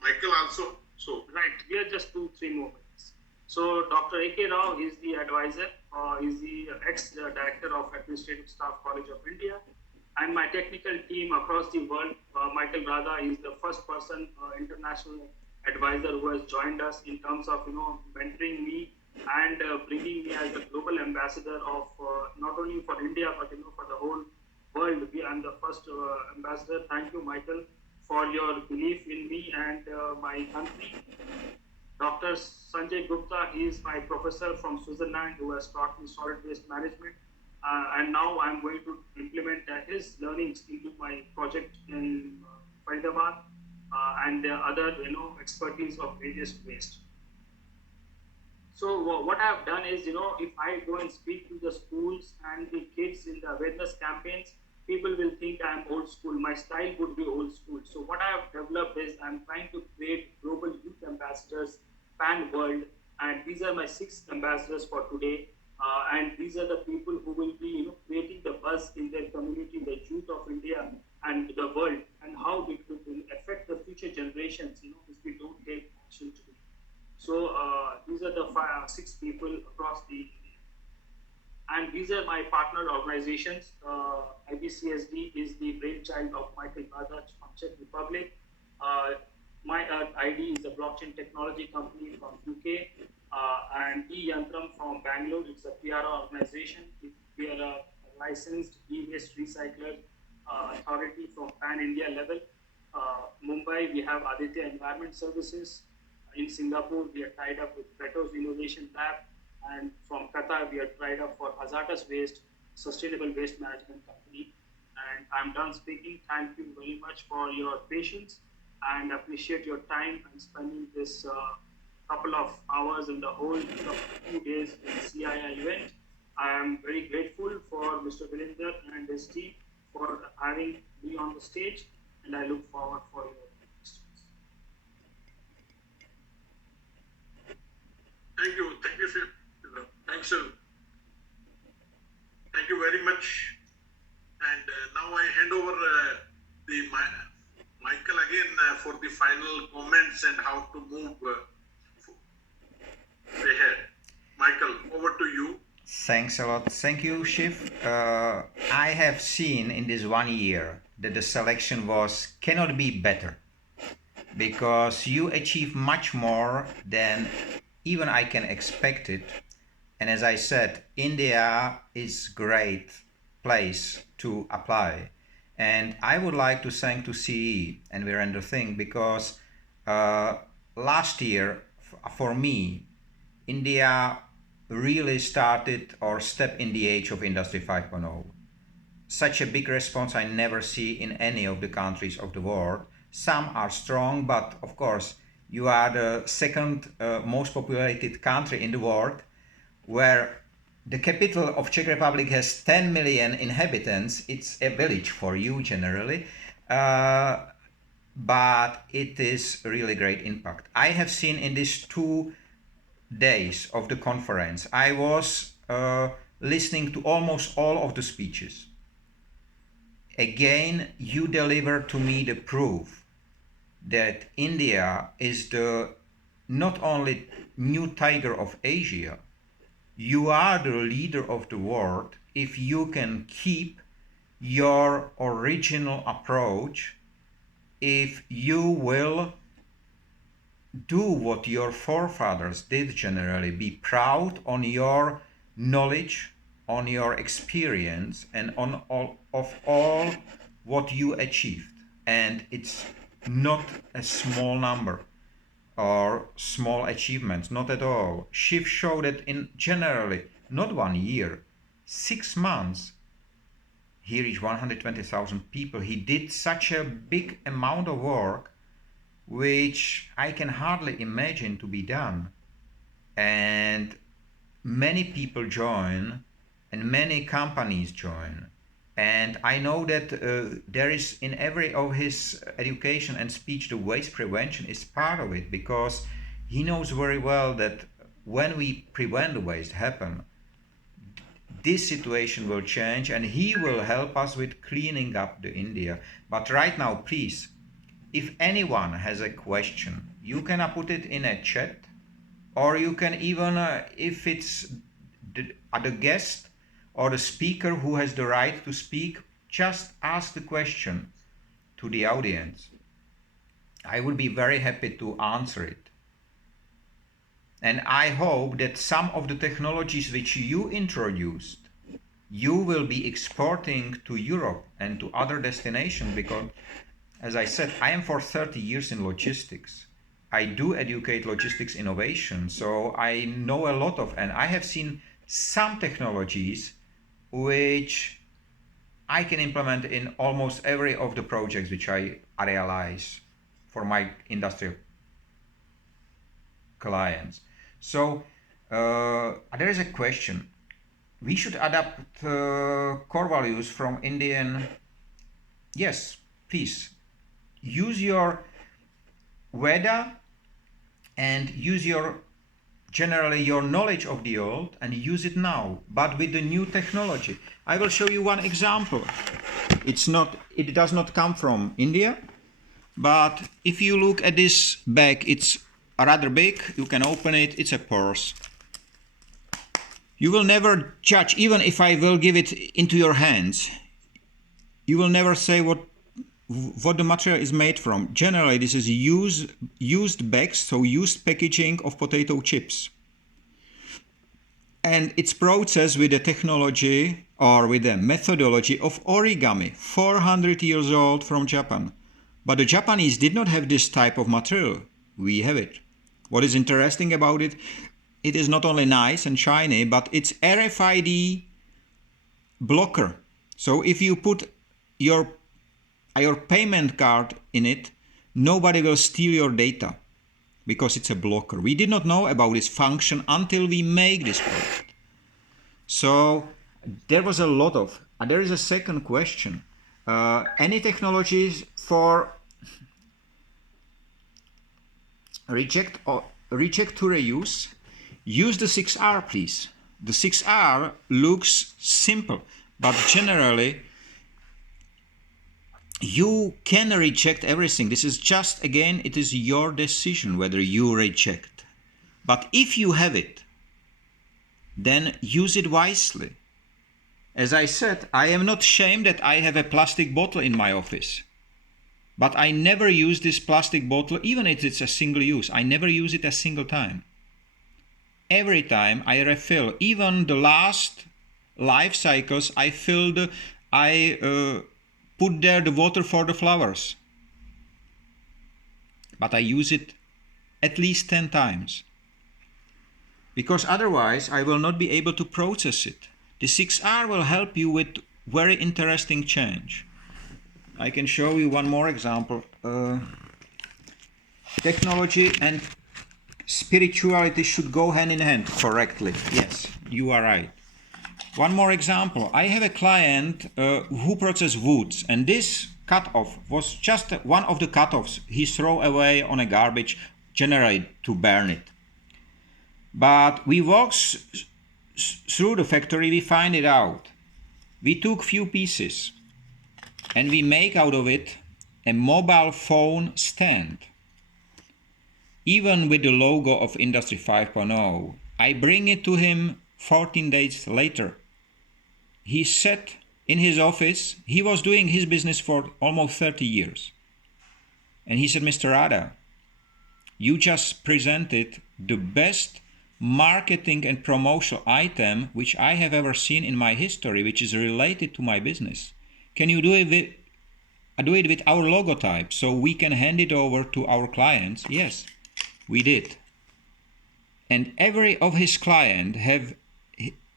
Michael also. So, Right, we are just 2-3 more minutes. So Dr. A.K. Rao is the advisor, is the ex-director of Administrative Staff College of India, and my technical team across the world. Michael Radha is the first person, international advisor who has joined us in terms of mentoring me and bringing me as a global ambassador of not only for India but for the whole world. I'm the first ambassador. Thank you, Michael, for your belief in me and my country. Dr. Sanjay Gupta, he is my professor from Switzerland who has taught me solid waste management. And now I'm going to implement his learnings into my project in Faridabad and the other expertise of various waste. So what I have done is, if I go and speak to the schools and the kids in the awareness campaigns, people will think I'm old school. My style would be old school. So what I have developed is I'm trying to create global youth ambassadors, pan world, and these are my 6 ambassadors for today. And these are the people who will be, creating the buzz in their community, the youth of India and the world, and how it will affect the future generations, if we don't take action today. So these are the 6 people across the, and these are my partner organizations. IBCSD is the brainchild of Michael Radha from Czech Republic. My ID is a blockchain technology company from UK, and eYantram from Bangalore. It's a PR organization. We are a licensed e-waste recycler authority from pan-India level. Mumbai, we have Aditya Environment Services. In Singapore, we are tied up with Beto's Innovation Lab. And from Qatar, we are tied up for hazardous waste, sustainable waste management company. And I'm done speaking. Thank you very much for your patience and appreciate your time and spending this couple of hours in the whole of 2 days in the CII event. I am very grateful for Mr. Vilinder and his team for having me on the stage, and I look forward for your questions. thank you, sir. Thanks, sir. Thank you very much. And now I hand over Michael again for the final comments and how to move ahead. Michael, over to you. Thanks a lot. Thank you, Shiv. I have seen in this 1 year that the selection cannot be better, because you achieve much more than even I can expect it. And as I said, India is great place to apply. And I would like to thank to CII and Virendra Singh, because last year, for me, India really started or stepped in the age of Industry 5.0. Such a big response I never see in any of the countries of the world. Some are strong, but of course, you are the second most populated country in the world, where the capital of Czech Republic has 10 million inhabitants. It's a village for you generally, but it is really great impact. I have seen in these 2 days of the conference, I was listening to almost all of the speeches. Again, you deliver to me the proof that India is the not only new tiger of Asia, you are the leader of the world if you can keep your original approach, if you will do what your forefathers did generally, be proud on your knowledge, on your experience, and on all what you achieved. And it's not a small number or small achievements, not at all. Shiv showed that in generally, not 1 year, 6 months, he reached 120,000 people. He did such a big amount of work, which I can hardly imagine to be done. And many people join, and many companies join. And I know that there is in every of his education and speech, the waste prevention is part of it, because he knows very well that when we prevent the waste happen, this situation will change and he will help us with cleaning up the India. But right now, please, if anyone has a question, you can put it in a chat, or you can even, if it's the guest or the speaker who has the right to speak, just ask the question to the audience. I will be very happy to answer it. And I hope that some of the technologies which you introduced, you will be exporting to Europe and to other destinations, because, as I said, I am for 30 years in logistics. I do educate logistics innovation, so I know a lot of, and I have seen some technologies which I can implement in almost every of the projects which I realize for my industrial clients. So there is a question. We should adapt core values from Indian. Yes, please. Use your Veda and use generally your knowledge of the old and use it now, but with the new technology. I will show you one example. It does not come from India, but if you look at this bag, it's rather big. You can open it. It's a purse. You will never judge, even if I will give it into your hands. You will never say what the material is made from. Generally, this is used bags, so used packaging of potato chips. And it's processed with the technology or with the methodology of origami, 400 years old from Japan. But the Japanese did not have this type of material. We have it. What is interesting about it, it is not only nice and shiny, but it's RFID blocker. So if you put your payment card in it, nobody will steal your data because it's a blocker. We did not know about this function until we make this product. So there was a lot of, there is a second question. Any technologies for reject to reuse? Use the 6R, please. The 6R looks simple, but generally you can reject everything. This is just, again, it is your decision whether you reject. But if you have it, then use it wisely. As I said, I am not ashamed that I have a plastic bottle in my office. But I never use this plastic bottle, even if it's a single use. I never use it a single time. Every time I refill, even the last life cycles, I put there the water for the flowers. But I use it at least 10 times. Because otherwise I will not be able to process it. The 6R will help you with very interesting change. I can show you one more example. Technology and spirituality should go hand in hand correctly. Yes, you are right. One more example. I have a client who processes woods, and this cut-off was just one of the cut-offs he threw away on a garbage, generally to burn it. But we walked through the factory, we find it out. We took few pieces and we make out of it a mobile phone stand. Even with the logo of Industry 5.0, I bring it to him 14 days later. He sat in his office. He was doing his business for almost 30 years. And he said, Mr. Rada, you just presented the best marketing and promotional item which I have ever seen in my history, which is related to my business. Can you do it with our logotype so we can hand it over to our clients? Yes, we did. And every of his clients have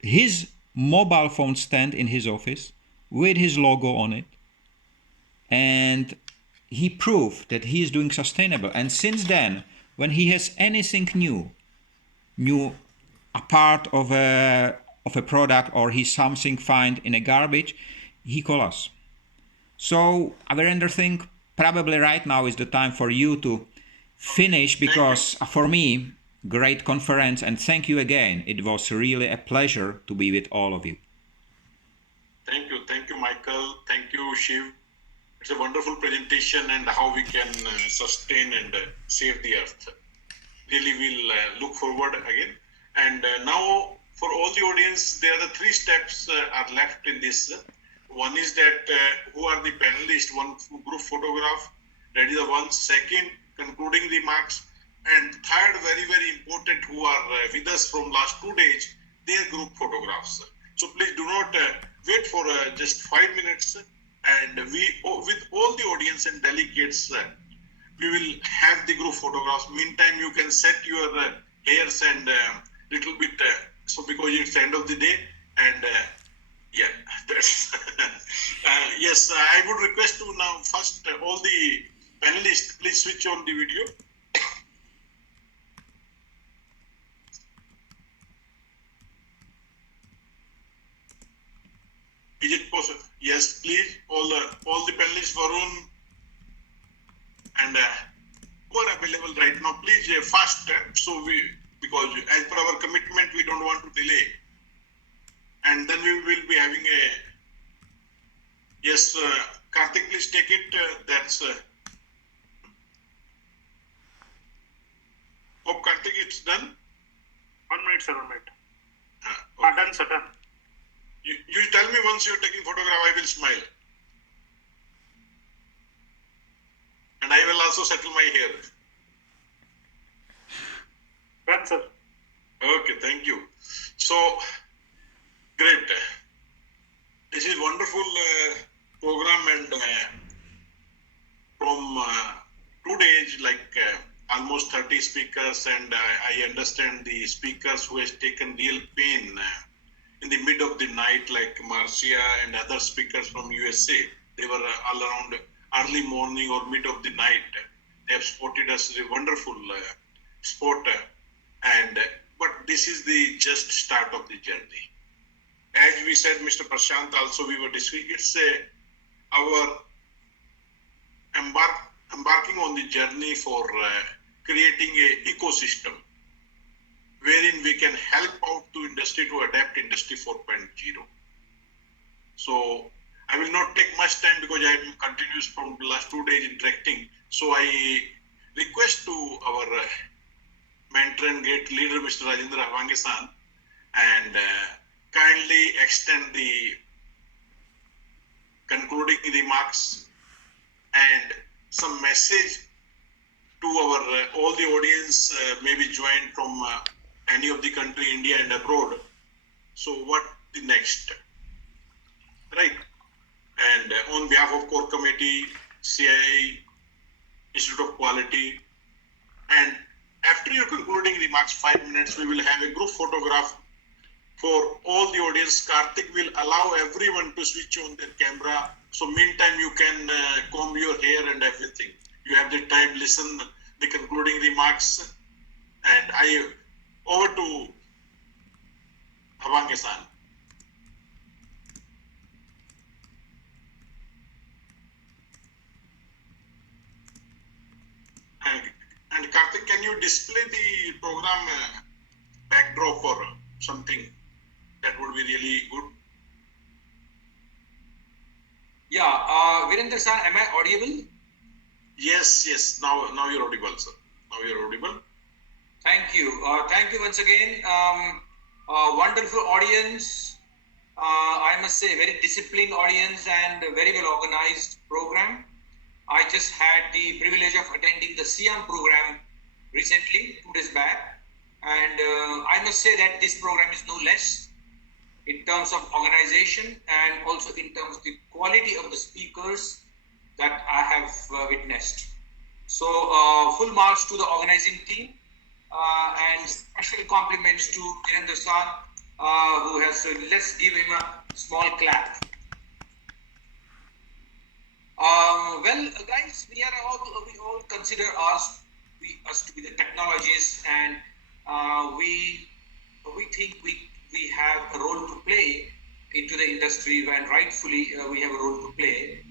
his mobile phone stand in his office with his logo on it. And he proved that he is doing sustainable. And since then, when he has anything new, a part of a product, or he something find in a garbage, he call us. So Virender, think probably right now is the time for you to finish, because for me, great conference, and thank you again. It was really a pleasure to be with all of you. Thank you, Michael. Thank you, Shiv. It's a wonderful presentation and how we can sustain and save the earth. Really, we'll look forward again. And now, for all the audience, there are the 3 steps are left in this. One is that who are the panelists, one group photograph, that is the one. Second, concluding remarks. And third, very, very important, who are with us from last 2 days, their group photographs. So please do not wait for just 5 minutes. And we, with all the audience and delegates, we will have the group photographs. Meantime, you can set your hairs and little bit, so because it's the end of the day. And yeah, that's yes, I would request to now first all the panelists, please switch on the video. Is it possible? Yes, please. All the panelists, Varun and who are available right now, please fast. So because as per our commitment, we don't want to delay. And then we will be having a, yes, Karthik, please take it. That's, hope Karthik, it's done. 1 minute, sir, 1 minute. Okay. Done, sir, done. You tell me once you're taking photograph, I will smile. And I will also settle my hair. Done, sir. Okay, thank you. So, great. This is wonderful program, and from 2 days, like almost 30 speakers, and I understand the speakers who has taken real pain in the mid of the night, like Marcia and other speakers from USA. They were all around early morning or mid of the night. They have supported us a wonderful sport, but this is the just start of the journey. As we said, Mr. Prashant, also we were discussing, it's our embarking on the journey for creating a ecosystem wherein we can help out to industry to adapt Industry 4.0. So I will not take much time because I am continuous from the last 2 days interacting. So I request to our mentor and great leader, Mr. Rajendra Havangesan, and kindly extend the concluding remarks and some message to our all the audience, maybe joined from any of the country, India and abroad. So what the next, right? And on behalf of Core Committee, CII, Institute of Quality, and after your concluding remarks, 5 minutes, we will have a group photograph for all the audience. Karthik will allow everyone to switch on their camera. So meantime, you can comb your hair and everything. You have the time, listen the concluding remarks. And over to Havangesan. And Karthik, can you display the program backdrop or something? That would be really good. Yeah, Virendra sir, am I audible? Yes. Now you're audible, sir. Now you're audible. Thank you. Thank you once again. Wonderful audience. I must say, very disciplined audience and a very well organized program. I just had the privilege of attending the CII program recently, 2 days back. And I must say that this program is no less in terms of organization and also in terms of the quality of the speakers that I have witnessed. So full marks to the organizing team and special compliments to Virendra sir, who has, let's give him a small clap. Well, guys, we all consider us to be the technologists, and we think we have a role to play into the industry, and rightfully we have a role to play.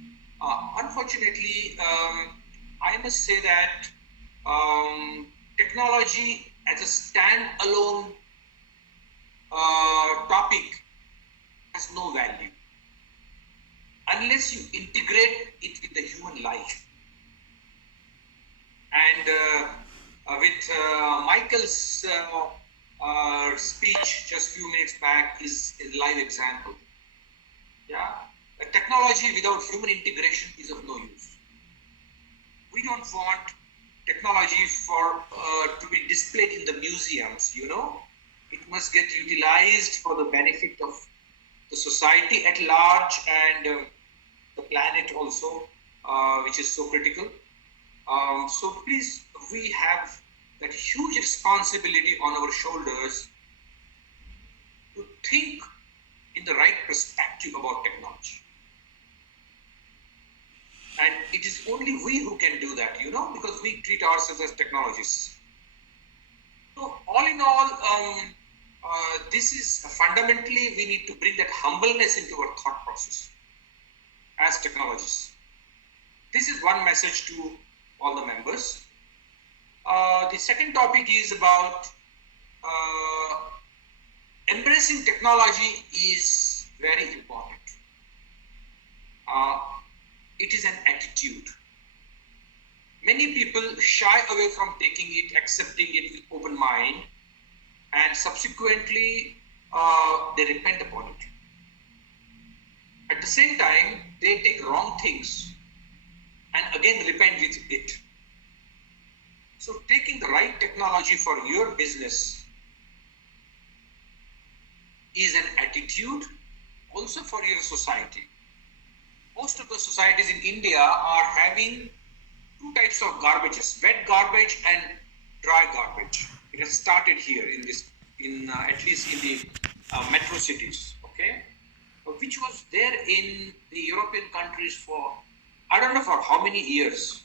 Unfortunately, I must say that technology as a standalone topic has no value. unless you integrate it with the human life. And with Michael's speech just a few minutes back is a live example. Yeah, a technology without human integration is of no use. We don't want technology for to be displayed in the museums, you know. It must get utilized for the benefit of the society at large and the planet also, which is so critical. So please, we have that huge responsibility on our shoulders to think in the right perspective about technology. And it is only we who can do that, you know, because we treat ourselves as technologists. So all in all, this is fundamentally, we need to bring that humbleness into our thought process as technologists. This is one message to all the members. The second topic is about embracing technology is very important. It is an attitude. Many people shy away from taking it, accepting it with open mind, and subsequently they repent upon it. At the same time, they take wrong things and again repent with it. So taking the right technology for your business is an attitude also for your society. Most of the societies in India are having two types of garbages, wet garbage and dry garbage. It has started here in this, at least in the metro cities, okay? Which was there in the European countries for, I don't know for how many years.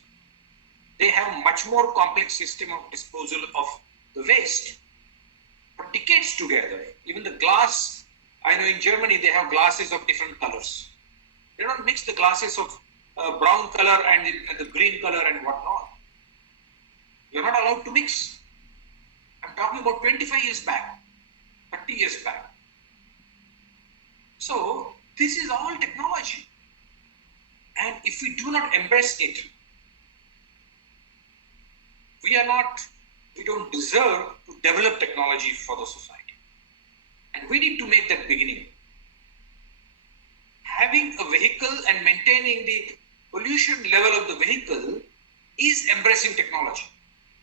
They have much more complex system of disposal of the waste for decades together. Even the glass, I know in Germany they have glasses of different colors. They don't mix the glasses of brown color and the green color and whatnot. You're not allowed to mix. I'm talking about 25 years back, 30 years back. So this is all technology. And if we do not embrace it, we don't deserve to develop technology for the society. And we need to make that beginning. Having a vehicle and maintaining the pollution level of the vehicle is embracing technology.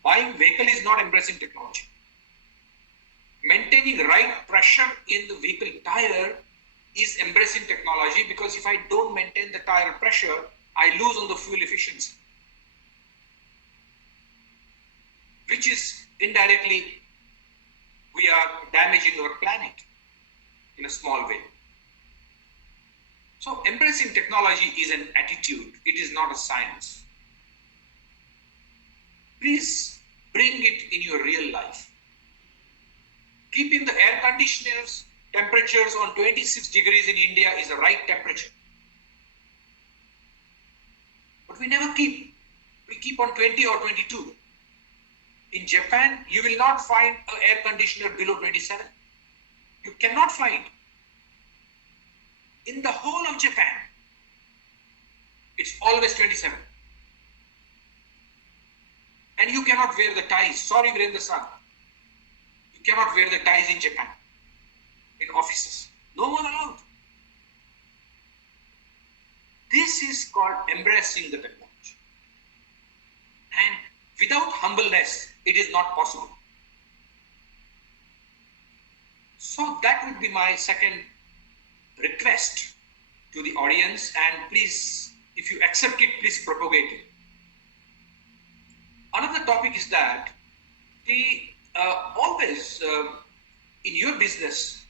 Buying vehicle is not embracing technology. Maintaining right pressure in the vehicle tire is embracing technology, because if I don't maintain the tire pressure, I lose on the fuel efficiency, which is indirectly we are damaging our planet in a small way. So embracing technology is an attitude. It is not a science. Please bring it in your real life. Keeping the air conditioners temperatures on 26 degrees in India is the right temperature. But we never keep. We keep on 20 or 22. In Japan, you will not find an air conditioner below 27. You cannot find. In the whole of Japan, it's always 27. And you cannot wear the ties. Sorry, Virendra-san. You cannot wear the ties in Japan, in offices. No one allowed. This is called embracing the technology. And without humbleness, it is not possible. So that would be my second request to the audience, and please, if you accept it, please propagate it. Another topic is that always in your business,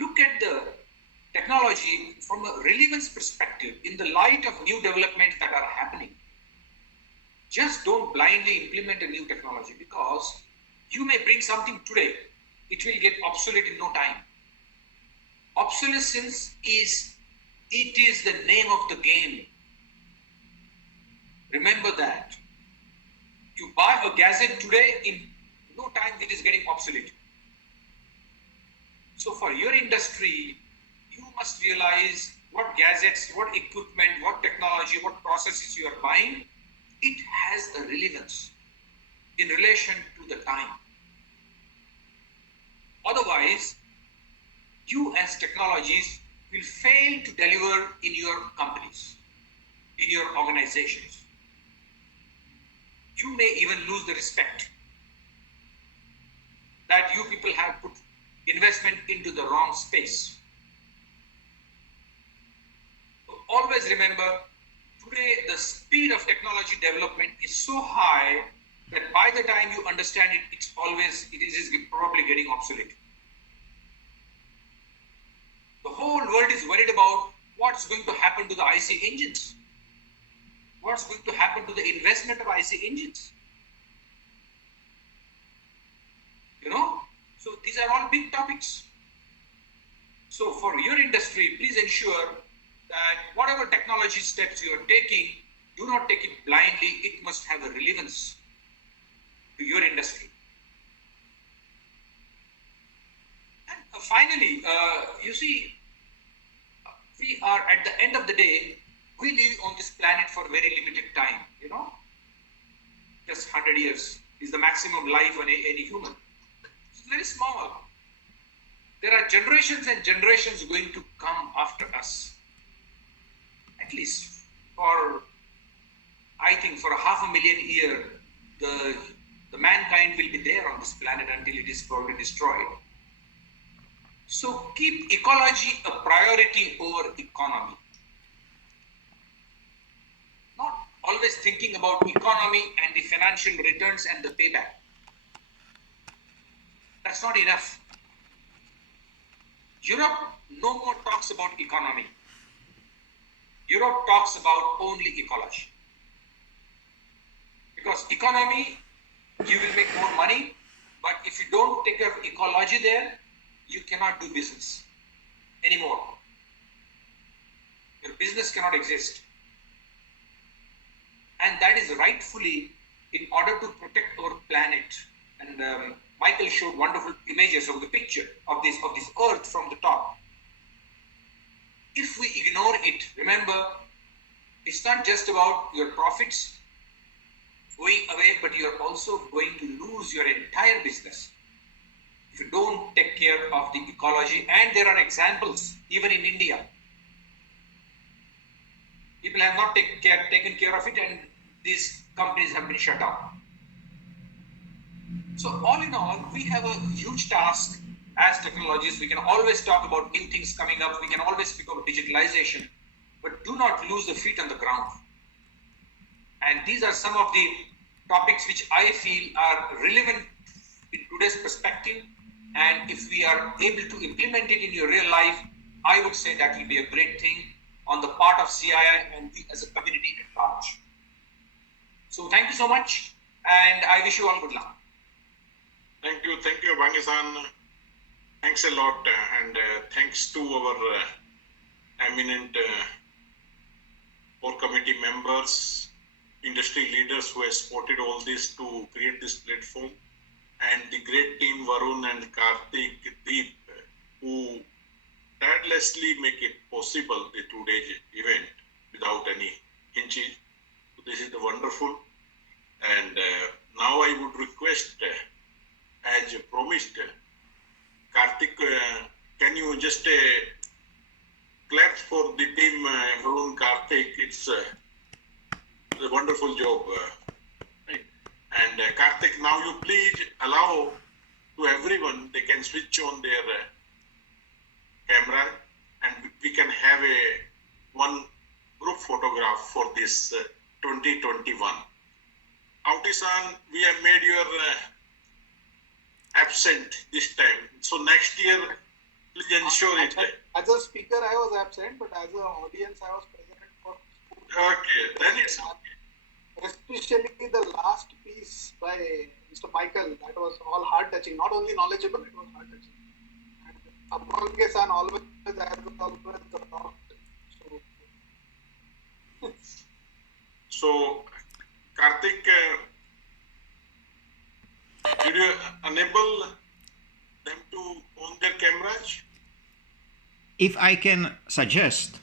look at the technology from a relevance perspective in the light of new developments that are happening. Just don't blindly implement a new technology, because you may bring something today, it will get obsolete in no time. Obsolescence is the name of the game. Remember that. You buy a gadget today, in no time it is getting obsolete. So for your industry, you must realize what gadgets, what equipment, what technology, what processes you are buying, it has a relevance in relation to the time. Otherwise, you as technologies will fail to deliver in your companies, in your organizations. You may even lose the respect that you people have put investment into the wrong space. So always remember, today the speed of technology development is so high that by the time you understand it, it is probably getting obsolete. The whole world is worried about what's going to happen to the IC engines. What's going to happen to the investment of IC engines? So these are all big topics. So for your industry, please ensure that whatever technology steps you are taking, do not take it blindly. It must have a relevance to your industry. And finally, you see, we are at the end of the day, we live on this planet for very limited time, just 100 years is the maximum life on any human. It's very small. There are generations and generations going to come after us. At least I think for 500,000 years, the mankind will be there on this planet until it is probably destroyed. So keep ecology a priority over economy. Not always thinking about economy and the financial returns and the payback. That's not enough. Europe no more talks about economy. Europe talks about only ecology. Because economy, you will make more money, but if you don't take care of ecology there, you cannot do business anymore. Your business cannot exist. And that is rightfully in order to protect our planet. And Michael showed wonderful images of the picture of this earth from the top. If we ignore it, remember, it's not just about your profits going away, but you're also going to lose your entire business if you don't take care of the ecology. And there are examples, even in India. People have not taken care of it, and these companies have been shut down. So all in all, we have a huge task as technologists. We can always talk about new things coming up. We can always speak about digitalization, but do not lose the feet on the ground. And these are some of the topics which I feel are relevant in today's perspective. And if we are able to implement it in your real life, I would say that will be a great thing on the part of CII and we as a community at large. So thank you so much, and I wish you all good luck. Thank you, Bangi-san. Thanks a lot, and thanks to our eminent core committee members, industry leaders who have supported all this to create this platform, and the great team Varun and Karthik, Deep, who tirelessly make it possible, the today's event, without any hinges. So this is the wonderful. And now I would request, as promised, Karthik, can you just clap for the team, Varun, Karthik? It's a wonderful job. Right? And Karthik, now you please allow to everyone, they can switch on their camera, and we can have one group photograph for this 2021. Autisan, we have made your absent this time. So next year, please ensure it. As a speaker, I was absent, but as an audience, I was present for. Okay, then it's okay. Especially the last piece by Mr. Michael, that was all heart-touching. Not only knowledgeable, it was heart-touching. And Apange-san always, as always, rocked. So, Karthik, did you enable them to on their cameras? If I can suggest,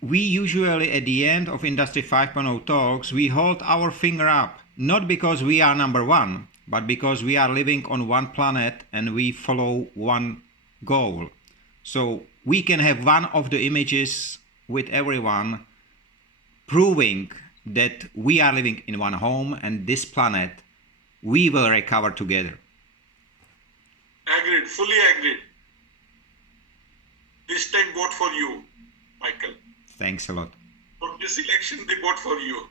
we usually at the end of Industry 5.0 talks, we hold our finger up, not because we are number one, but because we are living on one planet and we follow one goal. So we can have one of the images with everyone proving that we are living in one home and this planet we will recover together. Agreed, fully agreed. This time vote for you, Michael. Thanks a lot. For this election, they vote for you.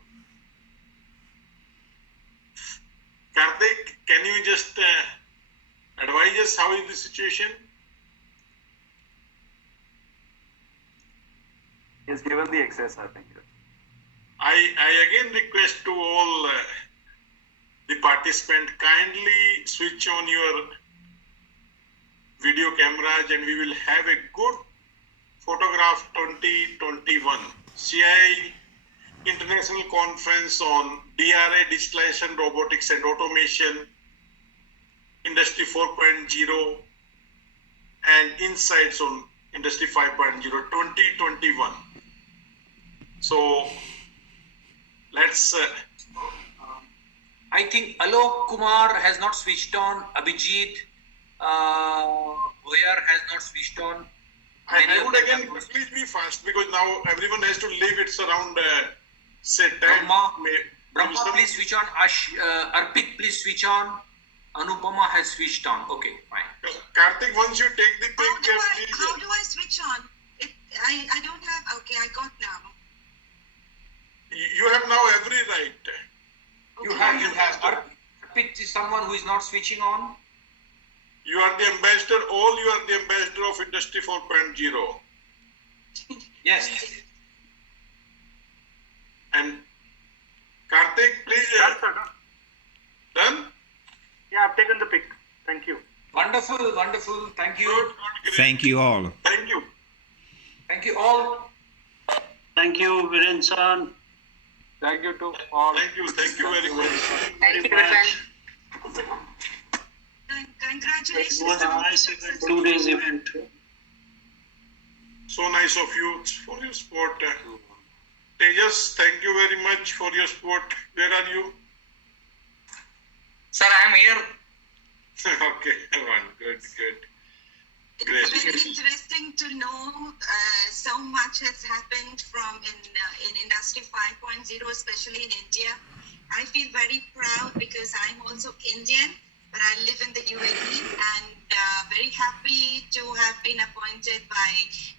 Karthik, can you just advise us how is the situation? He's given the access, I think. I again request to all the participants, kindly switch on your video cameras and we will have a good photograph 2021 CII International Conference on DRA, Digitalization, Robotics and Automation, Industry 4.0 and Insights on Industry 5.0 2021. So let's I think Alok Kumar has not switched on. Abhijit Boyar has not switched on. I would again please be fast because now everyone has to leave. It's around say 10. Brahma, please switch on. Arpit, please switch on. Anupama has switched on. Okay, fine. Karthik, once you take the thing, How do I switch on? I don't have. Okay, I got now. You have now every right. You have. Arpit is someone who is not switching on. You are the ambassador. All you are the ambassador of Industry 4.0. Yes. And Karthik, please. Done? Yeah, I've taken the pic. Thank you. Wonderful. Thank you. Good. Thank you all. Thank you. Thank you all. Thank you, Viren-san. Thank you to all. Thank you very much. Thank you very much. Congratulations. It was a nice event, 2 days event. So nice of you for your support. Tejas, thank you very much for your support. Where are you? Sir, I am here. Okay, good. Great. It's very interesting to know so much has happened from in Industry 5.0, especially in India. I feel very proud because I'm also Indian, but I live in the UAE and very happy to have been appointed by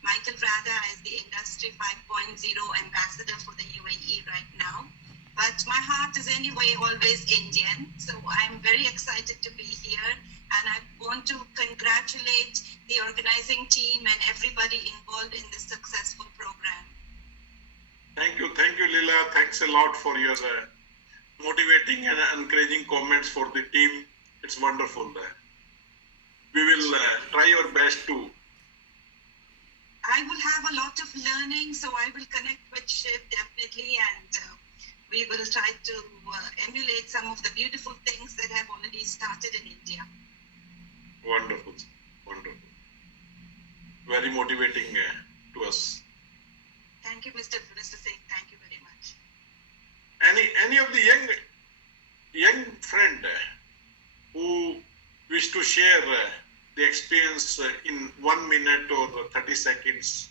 Michael Rada as the Industry 5.0 ambassador for the UAE right now. But my heart is anyway always Indian, so I'm very excited to be here. And I want to congratulate the organizing team and everybody involved in this successful program. Thank you, Leela. Thanks a lot for your motivating and encouraging comments for the team. It's wonderful. We will try our best to. I will have a lot of learning, so I will connect with Shiv definitely, and we will try to emulate some of the beautiful things that have already started in India. Wonderful. Very motivating to us. Thank you, Mr. Singh. Thank you very much. Any of the young friend who wish to share the experience in 1 minute or 30 seconds?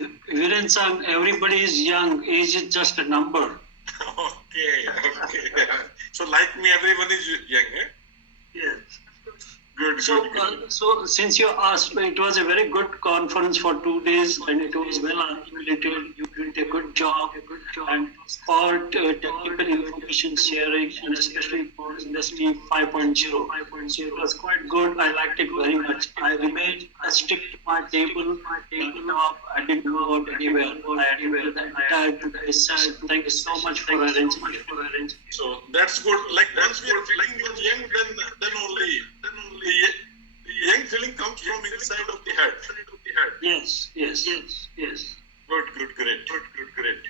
Viren-san, everybody is young. Age is just a number. Okay. So like me, everyone is young, eh? Yes. Good. So since you asked, it was a very good conference for 2 days and it was well articulated. You did a good job and for technical information sharing and especially for Industry 5.0. It was quite good. I liked it very much. I remained stick to my table, laptop. I didn't go out anywhere. I attended the entire session. Thank you so much for arranging. So that's good. Like once we are feeling young, then only the young feeling comes from inside of the head. Yes. Good, great.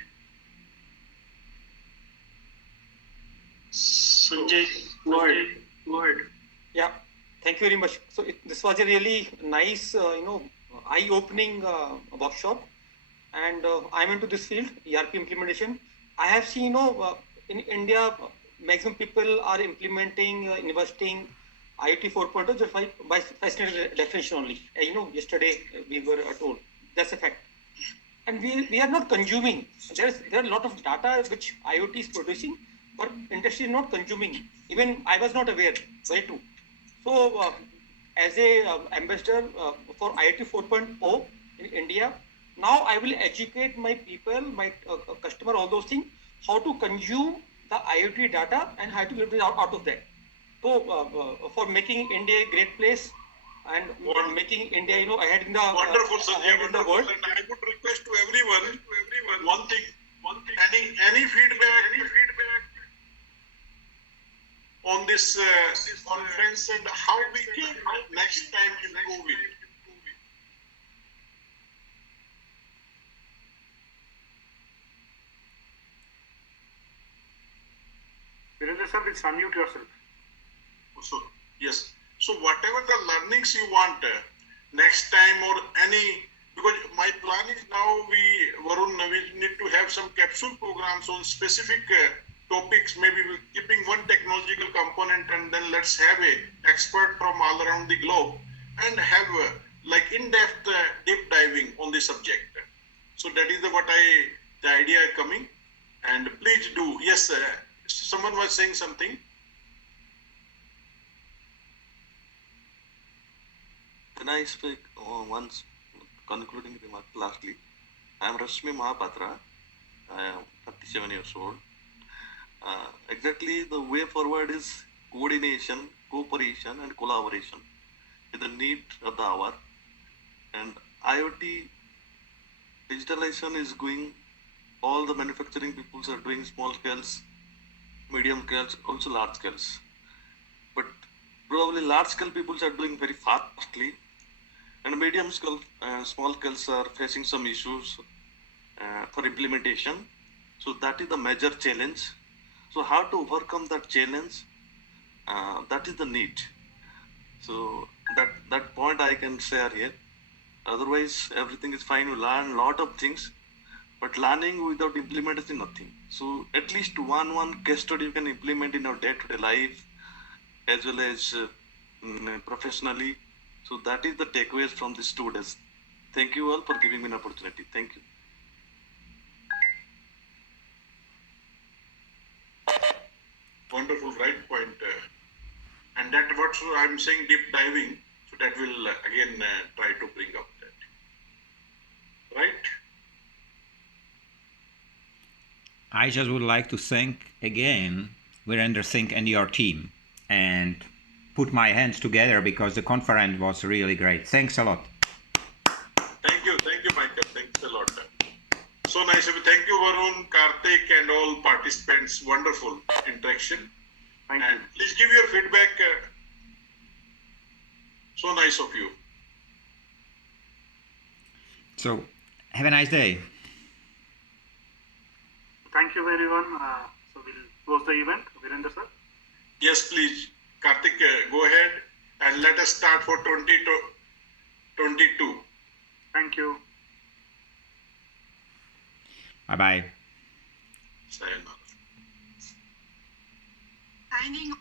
Sanjay, word. Yeah, thank you very much. So this was a really nice, eye-opening workshop, and I'm into this field, ERP implementation. I have seen, in India, maximum people are implementing, investing IoT 4.0 just by fascinating definition only. Yesterday we were told that's a fact, and we are not consuming. There are a lot of data which IoT is producing, but industry is not consuming. Even I was not aware. Very true. So, as a ambassador for IoT 4.0 in India, now I will educate my people, my customer, all those things, how to consume the IoT data and how to live out of that. So, for making India a great place and making India, ahead in the wonderful, Sanjay, ahead in the world. And I would request to everyone, one thing, any feedback on this conference and how we can next time improve it. Virendra sir, please unmute yourself. So, yes. So whatever the learnings you want next time or any, because my plan is now Varun, we need to have some capsule programs on specific topics, maybe keeping one technological component, and then let's have a expert from all around the globe and have like in-depth deep diving on the subject. So that is the idea coming, and please do. Yes, someone was saying something. Can I speak once concluding remark lastly? I am Rashmi Mahapatra. I am 37 years old. Exactly the way forward is coordination, cooperation and collaboration is the need of the hour. And IoT digitalization is going, all the manufacturing peoples are doing small scales, medium scales, also large scales. But probably large scale peoples are doing very fastly, and medium scale small scales are facing some issues for implementation. So that is the major challenge. So how to overcome that challenge, that is the need. So that point I can share here. Otherwise everything is fine. We learn a lot of things, but learning without implementation, nothing. So at least one case study you can implement in our day-to-day life as well as professionally. So that is the takeaways from these 2 days. Thank you all for giving me an opportunity. Thank you. Wonderful, right point. And that what I'm saying, deep diving, so that will again try to bring up that. Right? I just would like to thank again Virendra Singh and your team and put my hands together because the conference was really great. Thanks a lot. Thank you, Michael. Thanks a lot. So nice of you. Thank you, Varun, Karthik, and all participants. Wonderful interaction. Thank and you. Please give your feedback. So nice of you. So, have a nice day. Thank you everyone. So we'll close the event. Virendra sir. Yes, please. Karthik, go ahead and let us start for 2022. Thank you. Bye-bye. Sayonara. Signing